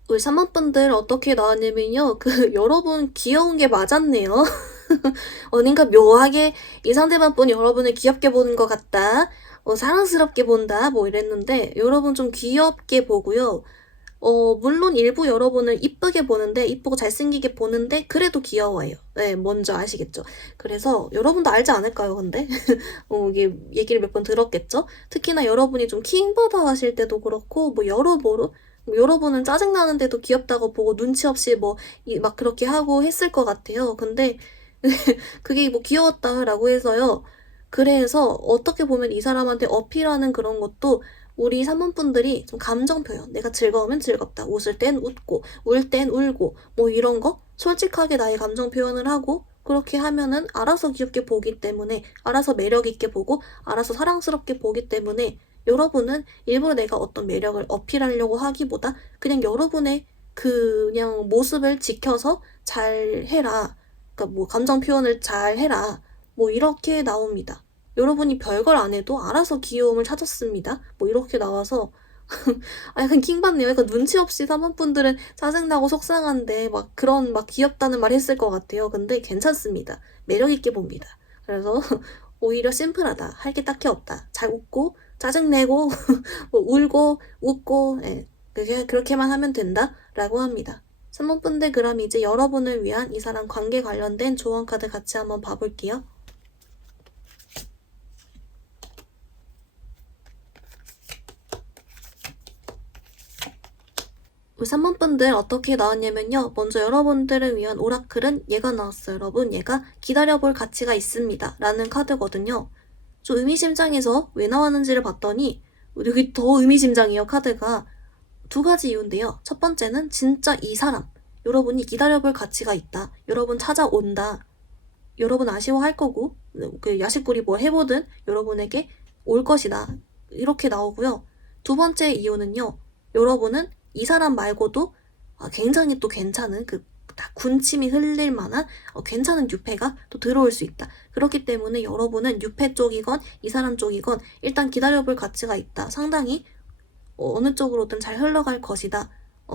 우리 3번 분들 어떻게 나왔냐면요. 여러분 귀여운 게 맞았네요. 어딘가 묘하게 이 상대방 분이 여러분을 귀엽게 보는 것 같다. 사랑스럽게 본다. 뭐 이랬는데 여러분 좀 귀엽게 보고요. 물론 일부 여러분을 이쁘게 보는데 이쁘고 잘생기게 보는데 그래도 귀여워해요. 네, 먼저 아시겠죠? 그래서 여러분도 알지 않을까요, 근데? 이게 얘기를 몇 번 들었겠죠? 특히나 여러분이 좀 킹받아 하실 때도 그렇고 뭐 여러모로 여러분은 짜증나는데도 귀엽다고 보고 눈치 없이 막 그렇게 하고 했을 것 같아요. 근데 그게 뭐 귀여웠다라고 해서요. 그래서 어떻게 보면 이 사람한테 어필하는 그런 것도 우리 3번 분들이 좀 감정 표현, 내가 즐거우면 즐겁다, 웃을 땐 웃고, 울 땐 울고, 뭐 이런 거 솔직하게 나의 감정 표현을 하고 그렇게 하면은 알아서 귀엽게 보기 때문에, 알아서 매력 있게 보고, 알아서 사랑스럽게 보기 때문에 여러분은 일부러 내가 어떤 매력을 어필하려고 하기보다 그냥 여러분의 그냥 모습을 지켜서 잘 해라. 그러니까 뭐 감정 표현을 잘 해라. 뭐 이렇게 나옵니다. 여러분이 별걸 안 해도 알아서 귀여움을 찾았습니다. 뭐 이렇게 나와서 약간 킹받네요. 약간 눈치 없이 3번 분들은 짜증나고 속상한데 막 그런 막 귀엽다는 말 했을 것 같아요. 근데 괜찮습니다. 매력 있게 봅니다. 그래서 오히려 심플하다. 할 게 딱히 없다. 잘 웃고 짜증내고 뭐 울고 웃고 그렇게만 하면 된다라고 합니다. 3번 분들 그럼 이제 여러분을 위한 이 사람 관계 관련된 조언 카드 같이 한번 봐볼게요. 우리 3번 분들 어떻게 나왔냐면요. 먼저 여러분들을 위한 오라클은 얘가 나왔어요. 여러분 얘가 기다려볼 가치가 있습니다. 라는 카드거든요. 좀 의미심장해서 왜 나왔는지를 봤더니 여기 더 의미심장해요. 카드가. 두 가지 이유인데요. 첫 번째는 진짜 이 사람. 여러분이 기다려볼 가치가 있다. 여러분 찾아온다. 여러분 아쉬워할 거고 그 야식구리 뭐 해보든 여러분에게 올 것이다. 이렇게 나오고요. 두 번째 이유는요. 여러분은 이 사람 말고도 굉장히 또 괜찮은 다 군침이 흘릴 만한 괜찮은 유패가 또 들어올 수 있다. 그렇기 때문에 여러분은 유패 쪽이건 이 사람 쪽이건 일단 기다려볼 가치가 있다. 상당히 어느 쪽으로든 잘 흘러갈 것이다.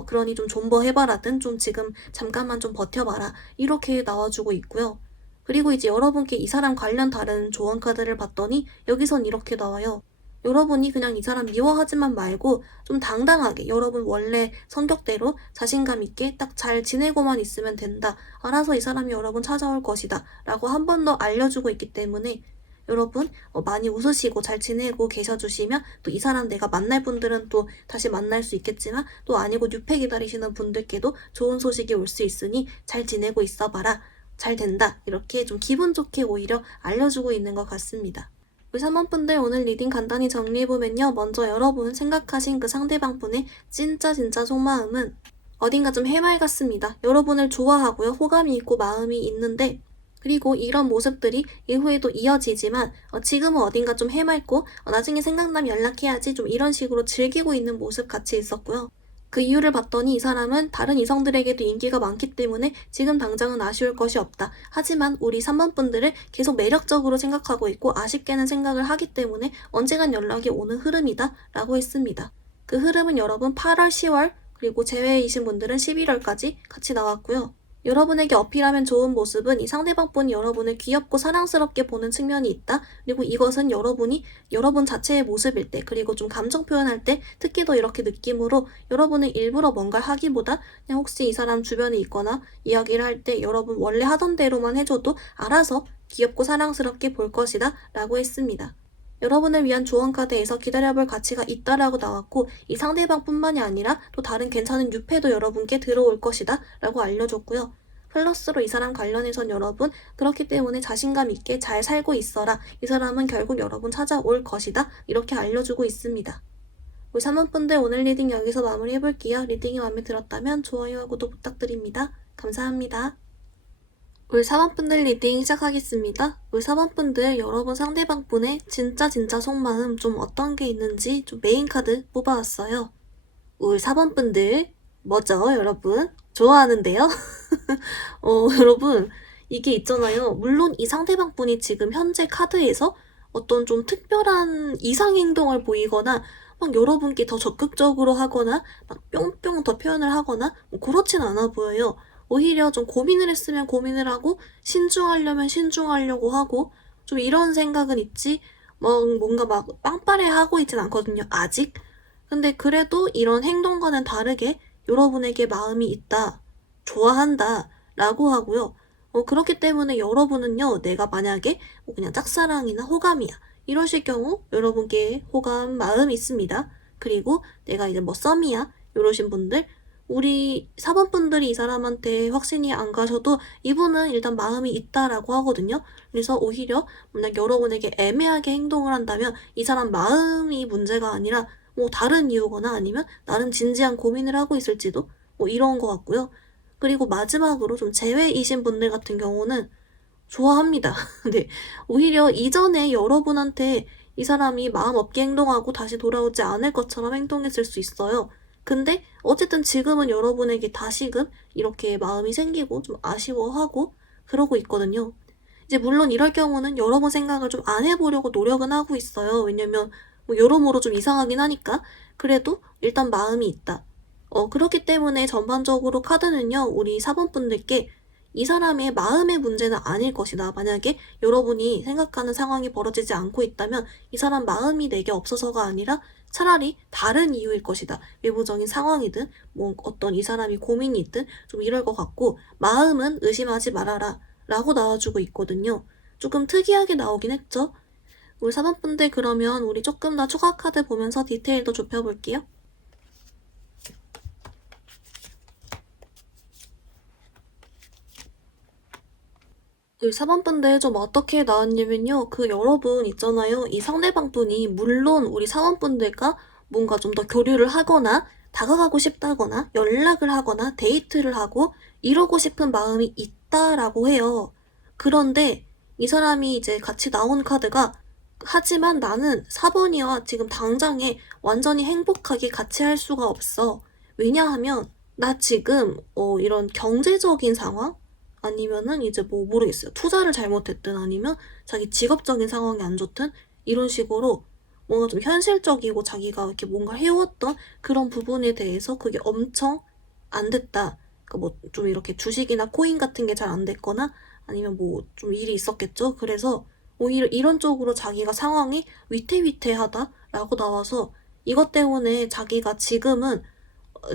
그러니 좀 존버해봐라든 좀 지금 잠깐만 좀 버텨봐라. 이렇게 나와주고 있고요. 그리고 이제 여러분께 이 사람 관련 다른 조언 카드를 봤더니 여기선 이렇게 나와요. 여러분이 그냥 이 사람 미워하지만 말고 좀 당당하게 여러분 원래 성격대로 자신감 있게 딱 잘 지내고만 있으면 된다. 알아서 이 사람이 여러분 찾아올 것이다. 라고 한 번 더 알려주고 있기 때문에 여러분 많이 웃으시고 잘 지내고 계셔주시면 또 이 사람 내가 만날 분들은 또 다시 만날 수 있겠지만 또 아니고 뉴페 기다리시는 분들께도 좋은 소식이 올 수 있으니 잘 지내고 있어봐라. 잘 된다. 이렇게 좀 기분 좋게 오히려 알려주고 있는 것 같습니다. 우리 3번분들 오늘 리딩 간단히 정리해보면요. 먼저 여러분 생각하신 그 상대방분의 진짜 속마음은 어딘가 좀 해맑았습니다. 여러분을 좋아하고요. 호감이 있고 마음이 있는데 그리고 이런 모습들이 이후에도 이어지지만 지금은 어딘가 좀 해맑고 나중에 생각나면 연락해야지 좀 이런 식으로 즐기고 있는 모습 같이 있었고요. 그 이유를 봤더니 이 사람은 다른 이성들에게도 인기가 많기 때문에 지금 당장은 아쉬울 것이 없다. 하지만 우리 3번 분들을 계속 매력적으로 생각하고 있고 아쉽게는 생각을 하기 때문에 언젠간 연락이 오는 흐름이다 라고 했습니다. 그 흐름은 여러분 8월, 10월 그리고 제외이신 분들은 11월까지 같이 나왔고요. 여러분에게 어필하면 좋은 모습은 이 상대방분이 여러분을 귀엽고 사랑스럽게 보는 측면이 있다. 그리고 이것은 여러분이 여러분 자체의 모습일 때 그리고 좀 감정 표현할 때 특히 더 이렇게 느낌으로 여러분을 일부러 뭔가를 하기보다 그냥 혹시 이 사람 주변에 있거나 이야기를 할 때 여러분 원래 하던 대로만 해줘도 알아서 귀엽고 사랑스럽게 볼 것이다 라고 했습니다. 여러분을 위한 조언카드에서 기다려볼 가치가 있다라고 나왔고 이 상대방뿐만이 아니라 또 다른 괜찮은 유패도 여러분께 들어올 것이다 라고 알려줬고요. 플러스로 이 사람 관련해선 여러분 그렇기 때문에 자신감 있게 잘 살고 있어라. 이 사람은 결국 여러분 찾아올 것이다. 이렇게 알려주고 있습니다. 우리 3번분들 오늘 리딩 여기서 마무리해볼게요. 리딩이 마음에 들었다면 좋아요와 구독 부탁드립니다. 감사합니다. 우리 4번분들 리딩 시작하겠습니다. 우리 4번분들 여러분 상대방분의 진짜 속마음 좀 어떤 게 있는지 좀 메인 카드 뽑아왔어요. 우리 4번분들 뭐죠 여러분? 좋아하는데요? 여러분 이게 있잖아요. 물론 이 상대방분이 지금 현재 카드에서 어떤 좀 특별한 이상 행동을 보이거나 막 여러분께 더 적극적으로 하거나 막 뿅뿅 더 표현을 하거나 뭐 그렇진 않아 보여요. 오히려 좀 고민을 했으면 고민을 하고 신중하려면 신중하려고 하고 좀 이런 생각은 있지 뭔가 막 빵빠레 하고 있진 않거든요. 아직. 근데 그래도 이런 행동과는 다르게 여러분에게 마음이 있다. 좋아한다. 라고 하고요. 그렇기 때문에 여러분은요. 내가 만약에 뭐 그냥 짝사랑이나 호감이야. 이러실 경우 여러분께 호감 마음이 있습니다. 그리고 내가 이제 뭐 썸이야. 이러신 분들 우리 4번분들이 이 사람한테 확신이 안 가셔도 이분은 일단 마음이 있다라고 하거든요. 그래서 오히려 만약 여러분에게 애매하게 행동을 한다면 이 사람 마음이 문제가 아니라 뭐 다른 이유거나 아니면 나름 진지한 고민을 하고 있을지도 뭐 이런 것 같고요. 그리고 마지막으로 좀 제외이신 분들 같은 경우는 좋아합니다. 근데 오히려 이전에 여러분한테 이 사람이 마음 없게 행동하고 다시 돌아오지 않을 것처럼 행동했을 수 있어요. 근데 어쨌든 지금은 여러분에게 다시금 이렇게 마음이 생기고 좀 아쉬워하고 그러고 있거든요. 이제 물론 이럴 경우는 여러분 생각을 좀 안 해보려고 노력은 하고 있어요. 왜냐면 뭐 여러모로 좀 이상하긴 하니까. 그래도 일단 마음이 있다. 그렇기 때문에 전반적으로 카드는요. 우리 4번분들께 이 사람의 마음의 문제는 아닐 것이다. 만약에 여러분이 생각하는 상황이 벌어지지 않고 있다면 이 사람 마음이 내게 없어서가 아니라 차라리 다른 이유일 것이다. 외부적인 상황이든 뭐 어떤 이 사람이 고민이 있든 좀 이럴 것 같고 마음은 의심하지 말아라 라고 나와주고 있거든요. 조금 특이하게 나오긴 했죠. 우리 4번분들 그러면 우리 조금 더 추가 카드 보면서 디테일 더 좁혀볼게요. 그 4번분들 좀 어떻게 나왔냐면요. 그 여러분 있잖아요. 이 상대방분이 물론 우리 4번분들과 뭔가 좀 더 교류를 하거나 다가가고 싶다거나 연락을 하거나 데이트를 하고 이러고 싶은 마음이 있다라고 해요. 그런데 이 사람이 이제 같이 나온 카드가 하지만 나는 4번이와 지금 당장에 완전히 행복하게 같이 할 수가 없어. 왜냐하면 나 지금 이런 경제적인 상황? 아니면은 이제 뭐 모르겠어요. 투자를 잘못했든 아니면 자기 직업적인 상황이 안 좋든 이런 식으로 뭔가 좀 현실적이고 자기가 이렇게 뭔가 해왔던 그런 부분에 대해서 그게 엄청 안 됐다. 그러니까 뭐 좀 이렇게 주식이나 코인 같은 게 잘 안 됐거나 아니면 뭐 좀 일이 있었겠죠. 그래서 오히려 이런 쪽으로 자기가 상황이 위태위태하다라고 나와서 이것 때문에 자기가 지금은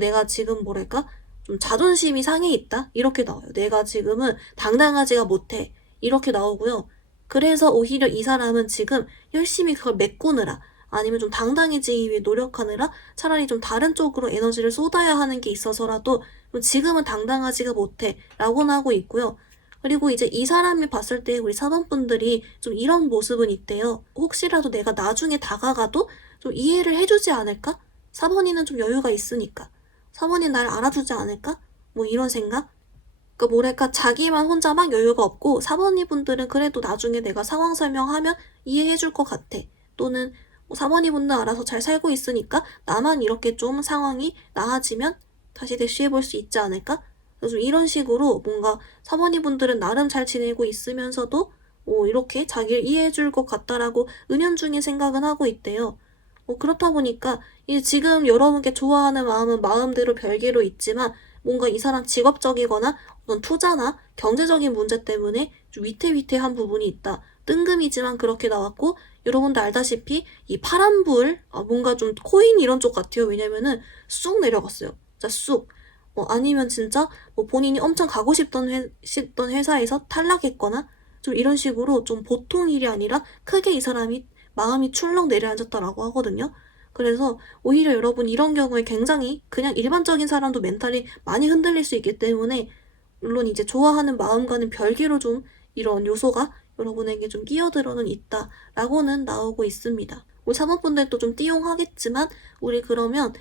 내가 지금 뭐랄까 좀 자존심이 상해 있다? 이렇게 나와요. 내가 지금은 당당하지가 못해. 이렇게 나오고요. 그래서 오히려 이 사람은 지금 열심히 그걸 메꾸느라 아니면 좀 당당해지기 위해 노력하느라 차라리 좀 다른 쪽으로 에너지를 쏟아야 하는 게 있어서라도 지금은 당당하지가 못해 라고는 하고 있고요. 그리고 이제 이 사람이 봤을 때 우리 4번 분들이 좀 이런 모습은 있대요. 혹시라도 내가 나중에 다가가도 좀 이해를 해주지 않을까? 4번이는 좀 여유가 있으니까. 4번이 날 알아주지 않을까? 뭐 이런 생각? 그러니까 뭐랄까 자기만 혼자 막 여유가 없고 4번이 분들은 그래도 나중에 내가 상황 설명하면 이해해줄 것 같아. 또는 4번이 분들 알아서 잘 살고 있으니까 나만 이렇게 좀 상황이 나아지면 다시 대쉬해볼 수 있지 않을까? 그래서 이런 식으로 뭔가 4번이 분들은 나름 잘 지내고 있으면서도 이렇게 자기를 이해해줄 것 같다라고 은연중에 생각은 하고 있대요. 그렇다 보니까 지금 여러분께 좋아하는 마음은 마음대로 별개로 있지만 뭔가 이 사람 직업적이거나 어떤 투자나 경제적인 문제 때문에 좀 위태위태한 부분이 있다. 뜬금이지만 그렇게 나왔고 여러분도 알다시피 이 파란불 뭔가 좀 코인 이런 쪽 같아요. 왜냐면은 쑥 내려갔어요. 진짜 쑥. 아니면 진짜 본인이 엄청 가고 싶던 회사에서 탈락했거나 좀 이런 식으로 좀 보통 일이 아니라 크게 이 사람이 마음이 출렁 내려앉았다라고 하거든요. 그래서 오히려 여러분 이런 경우에 굉장히 그냥 일반적인 사람도 멘탈이 많이 흔들릴 수 있기 때문에 물론 이제 좋아하는 마음과는 별개로 좀 이런 요소가 여러분에게 좀 끼어들어는 있다라고는 나오고 있습니다. 우리 사모분들도 좀 띠용하겠지만 우리 그러면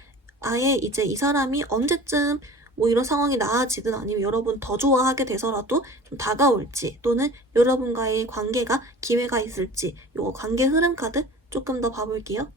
아예 이제 이 사람이 언제쯤 이런 상황이 나아지든 아니면 여러분 더 좋아하게 돼서라도 좀 다가올지 또는 여러분과의 관계가 기회가 있을지 요거 관계 흐름 카드 조금 더 봐볼게요.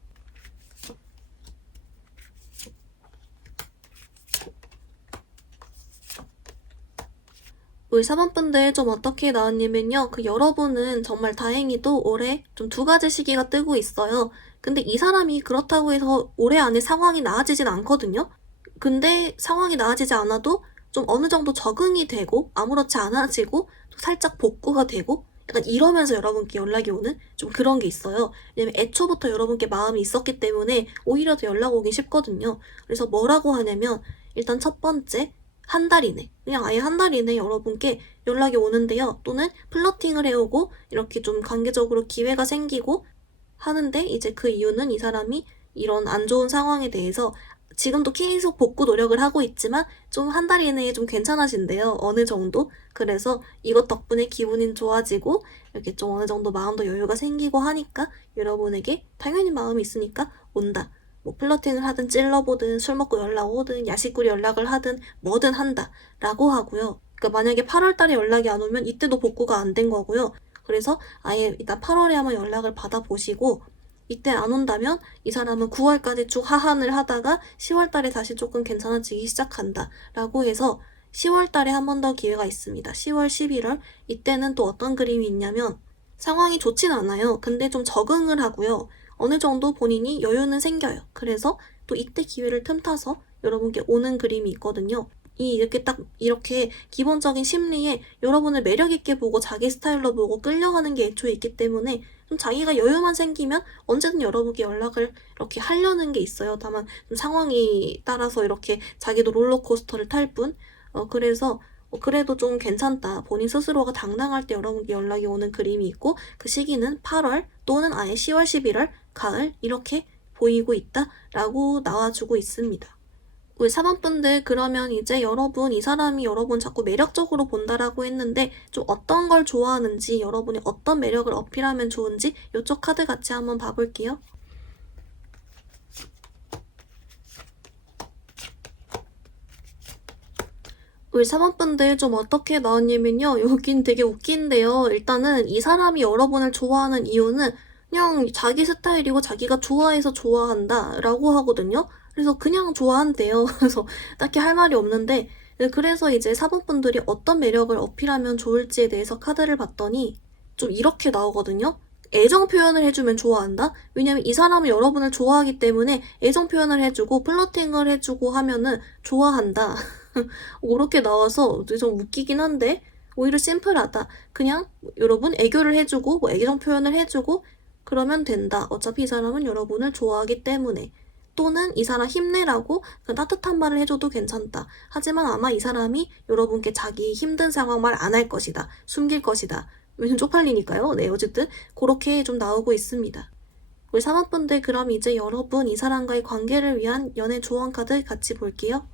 우리 4번분들 좀 어떻게 나왔냐면요. 여러분은 정말 다행히도 올해 좀 2가지 시기가 뜨고 있어요. 근데 이 사람이 그렇다고 해서 올해 안에 상황이 나아지진 않거든요. 근데 상황이 나아지지 않아도 좀 어느 정도 적응이 되고 아무렇지 않아지고 또 살짝 복구가 되고 약간 이러면서 여러분께 연락이 오는 좀 그런 게 있어요. 왜냐면 애초부터 여러분께 마음이 있었기 때문에 오히려 더 연락 오기 쉽거든요. 그래서 뭐라고 하냐면 일단 첫 번째 한 달 이내 그냥 아예 한 달 이내 여러분께 연락이 오는데요. 또는 플러팅을 해오고 이렇게 좀 관계적으로 기회가 생기고 하는데 이제 그 이유는 이 사람이 이런 안 좋은 상황에 대해서 지금도 계속 복구 노력을 하고 있지만 좀 한 달 이내에 좀 괜찮아진대요. 어느 정도. 그래서 이것 덕분에 기분이 좋아지고 이렇게 좀 어느 정도 마음도 여유가 생기고 하니까 여러분에게 당연히 마음이 있으니까 온다. 플러팅을 하든 찔러보든 술 먹고 연락 오든 야식구리 연락을 하든 뭐든 한다 라고 하고요. 그러니까 만약에 8월 달에 연락이 안 오면 이때도 복구가 안 된 거고요. 그래서 아예 일단 8월에 한번 연락을 받아보시고 이때 안 온다면 이 사람은 9월까지 쭉 하한을 하다가 10월 달에 다시 조금 괜찮아지기 시작한다 라고 해서 10월 달에 한 번 더 기회가 있습니다. 10월, 11월 이때는 또 어떤 그림이 있냐면 상황이 좋진 않아요. 근데 좀 적응을 하고요. 어느 정도 본인이 여유는 생겨요. 그래서 또 이때 기회를 틈타서 여러분께 오는 그림이 있거든요. 이렇게 기본적인 심리에 여러분을 매력있게 보고 자기 스타일로 보고 끌려가는 게 애초에 있기 때문에 좀 자기가 여유만 생기면 언제든 여러분께 연락을 이렇게 하려는 게 있어요. 다만 좀 상황이 따라서 이렇게 자기도 롤러코스터를 탈 뿐. 그래서 그래도 좀 괜찮다. 본인 스스로가 당당할 때 여러분께 연락이 오는 그림이 있고 그 시기는 8월 또는 아예 10월, 11월, 가을 이렇게 보이고 있다라고 나와주고 있습니다. 우리 4번분들 그러면 이제 이 사람이 여러분 자꾸 매력적으로 본다라고 했는데 좀 어떤 걸 좋아하는지 여러분이 어떤 매력을 어필하면 좋은지 이쪽 카드 같이 한번 봐볼게요. 우리 4번분들 좀 어떻게 나왔냐면요. 여긴 되게 웃긴데요. 일단은 이 사람이 여러분을 좋아하는 이유는 그냥 자기 스타일이고 자기가 좋아해서 좋아한다 라고 하거든요. 그래서 그냥 좋아한대요. 그래서 딱히 할 말이 없는데 그래서 이제 4번분들이 어떤 매력을 어필하면 좋을지에 대해서 카드를 봤더니 좀 이렇게 나오거든요. 애정 표현을 해주면 좋아한다? 왜냐면 이 사람은 여러분을 좋아하기 때문에 애정 표현을 해주고 플러팅을 해주고 하면은 좋아한다. 그렇게 나와서 좀 웃기긴 한데 오히려 심플하다. 그냥 여러분 애교를 해주고 애정 표현을 해주고 그러면 된다. 어차피 이 사람은 여러분을 좋아하기 때문에. 또는 이 사람 힘내라고 따뜻한 말을 해줘도 괜찮다. 하지만 아마 이 사람이 여러분께 자기 힘든 상황 말 안 할 것이다. 숨길 것이다. 왜냐면 쪽팔리니까요. 네, 어쨌든 그렇게 좀 나오고 있습니다. 우리 3번분들 그럼 이제 여러분 이 사람과의 관계를 위한 연애 조언 카드 같이 볼게요.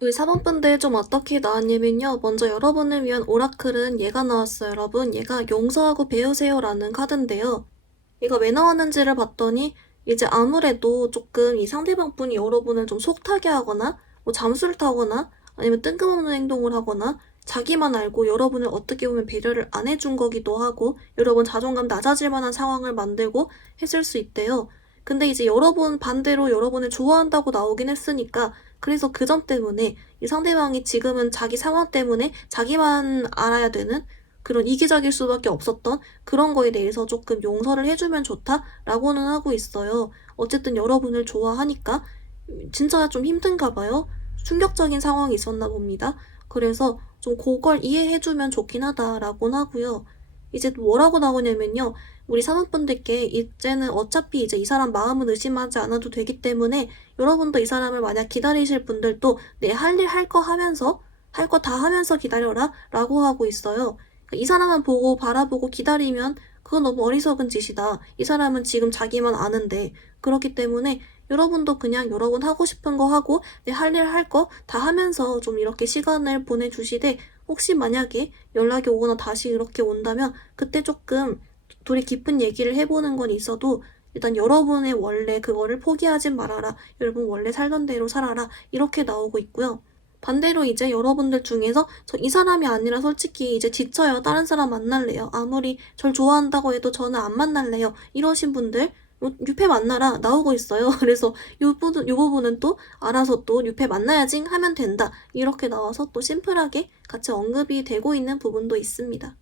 우리 4번분들 좀 어떻게 나왔냐면요. 먼저 여러분을 위한 오라클은 얘가 나왔어요. 여러분, 얘가 용서하고 배우세요 라는 카드인데요. 얘가 왜 나왔는지를 봤더니 이제 아무래도 조금 이 상대방 분이 여러분을 좀 속타게 하거나 뭐 잠수를 타거나 아니면 뜬금없는 행동을 하거나 자기만 알고 여러분을 어떻게 보면 배려를 안 해준 거기도 하고 여러분 자존감 낮아질 만한 상황을 만들고 했을 수 있대요. 근데 이제 여러분 반대로 여러분을 좋아한다고 나오긴 했으니까 그래서 그 점 때문에 이 상대방이 지금은 자기 상황 때문에 자기만 알아야 되는 그런 이기적일 수밖에 없었던 그런 거에 대해서 조금 용서를 해주면 좋다라고는 하고 있어요. 어쨌든 여러분을 좋아하니까 진짜 좀 힘든가 봐요. 충격적인 상황이 있었나 봅니다. 그래서 좀 그걸 이해해주면 좋긴 하다라고는 하고요. 이제 뭐라고 나오냐면요. 우리 사모분들께 이제는 어차피 이제 이 사람 마음은 의심하지 않아도 되기 때문에 여러분도 이 사람을 만약 기다리실 분들도 내 할 일 할 거 하면서 할 거 다 하면서 기다려라 라고 하고 있어요. 이 사람만 보고 바라보고 기다리면 그건 너무 어리석은 짓이다. 이 사람은 지금 자기만 아는데. 그렇기 때문에 여러분도 그냥 여러분 하고 싶은 거 하고 내 할 일 할 거 다 하면서 좀 이렇게 시간을 보내주시되 혹시 만약에 연락이 오거나 다시 이렇게 온다면 그때 조금 둘이 깊은 얘기를 해보는 건 있어도 일단 여러분의 원래 그거를 포기하지 말아라. 여러분 원래 살던 대로 살아라. 이렇게 나오고 있고요. 반대로 이제 여러분들 중에서 저 이 사람이 아니라 솔직히 이제 지쳐요. 다른 사람 만날래요. 아무리 절 좋아한다고 해도 저는 안 만날래요. 이러신 분들 유페 만나라 나오고 있어요. 그래서 요 부분은 또 알아서 또 유페 만나야지 하면 된다. 이렇게 나와서 또 심플하게 같이 언급이 되고 있는 부분도 있습니다.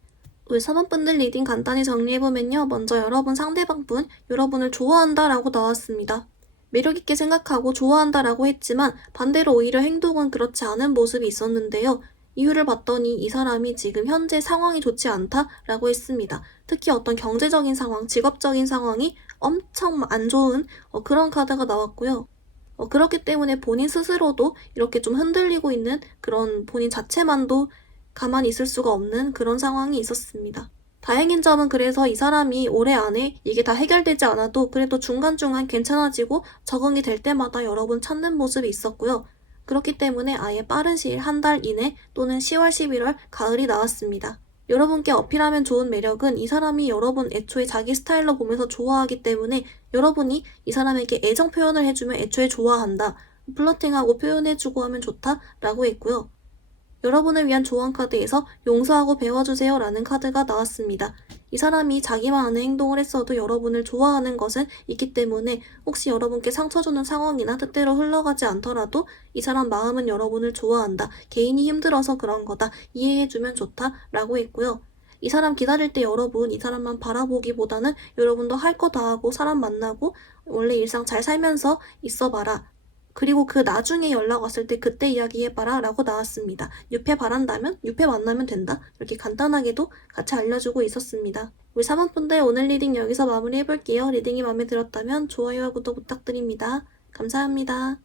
우리 3번분들 리딩 간단히 정리해보면요. 먼저 여러분 상대방분, 여러분을 좋아한다라고 나왔습니다. 매력있게 생각하고 좋아한다라고 했지만 반대로 오히려 행동은 그렇지 않은 모습이 있었는데요. 이유를 봤더니 이 사람이 지금 현재 상황이 좋지 않다라고 했습니다. 특히 어떤 경제적인 상황, 직업적인 상황이 엄청 안 좋은 그런 카드가 나왔고요. 그렇기 때문에 본인 스스로도 이렇게 좀 흔들리고 있는 그런 본인 자체만도 가만히 있을 수가 없는 그런 상황이 있었습니다. 다행인 점은 그래서 이 사람이 올해 안에 이게 다 해결되지 않아도 그래도 중간중간 괜찮아지고 적응이 될 때마다 여러분 찾는 모습이 있었고요. 그렇기 때문에 아예 빠른 시일 한 달 이내 또는 10월, 11월 가을이 나왔습니다. 여러분께 어필하면 좋은 매력은 이 사람이 여러분 애초에 자기 스타일로 보면서 좋아하기 때문에 여러분이 이 사람에게 애정 표현을 해주면 애초에 좋아한다. 플러팅하고 표현해주고 하면 좋다라고 했고요. 여러분을 위한 조언 카드에서 용서하고 배워주세요 라는 카드가 나왔습니다. 이 사람이 자기만 아는 행동을 했어도 여러분을 좋아하는 것은 있기 때문에 혹시 여러분께 상처 주는 상황이나 뜻대로 흘러가지 않더라도 이 사람 마음은 여러분을 좋아한다. 개인이 힘들어서 그런 거다. 이해해주면 좋다 라고 했고요. 이 사람 기다릴 때 여러분 이 사람만 바라보기보다는 여러분도 할 거 다 하고 사람 만나고 원래 일상 잘 살면서 있어봐라. 그리고 그 나중에 연락 왔을 때 그때 이야기해봐라 라고 나왔습니다. 유패 바란다면 유패 만나면 된다. 이렇게 간단하게도 같이 알려주고 있었습니다. 우리 3번분들 오늘 리딩 여기서 마무리해볼게요. 리딩이 마음에 들었다면 좋아요와 구독 부탁드립니다. 감사합니다.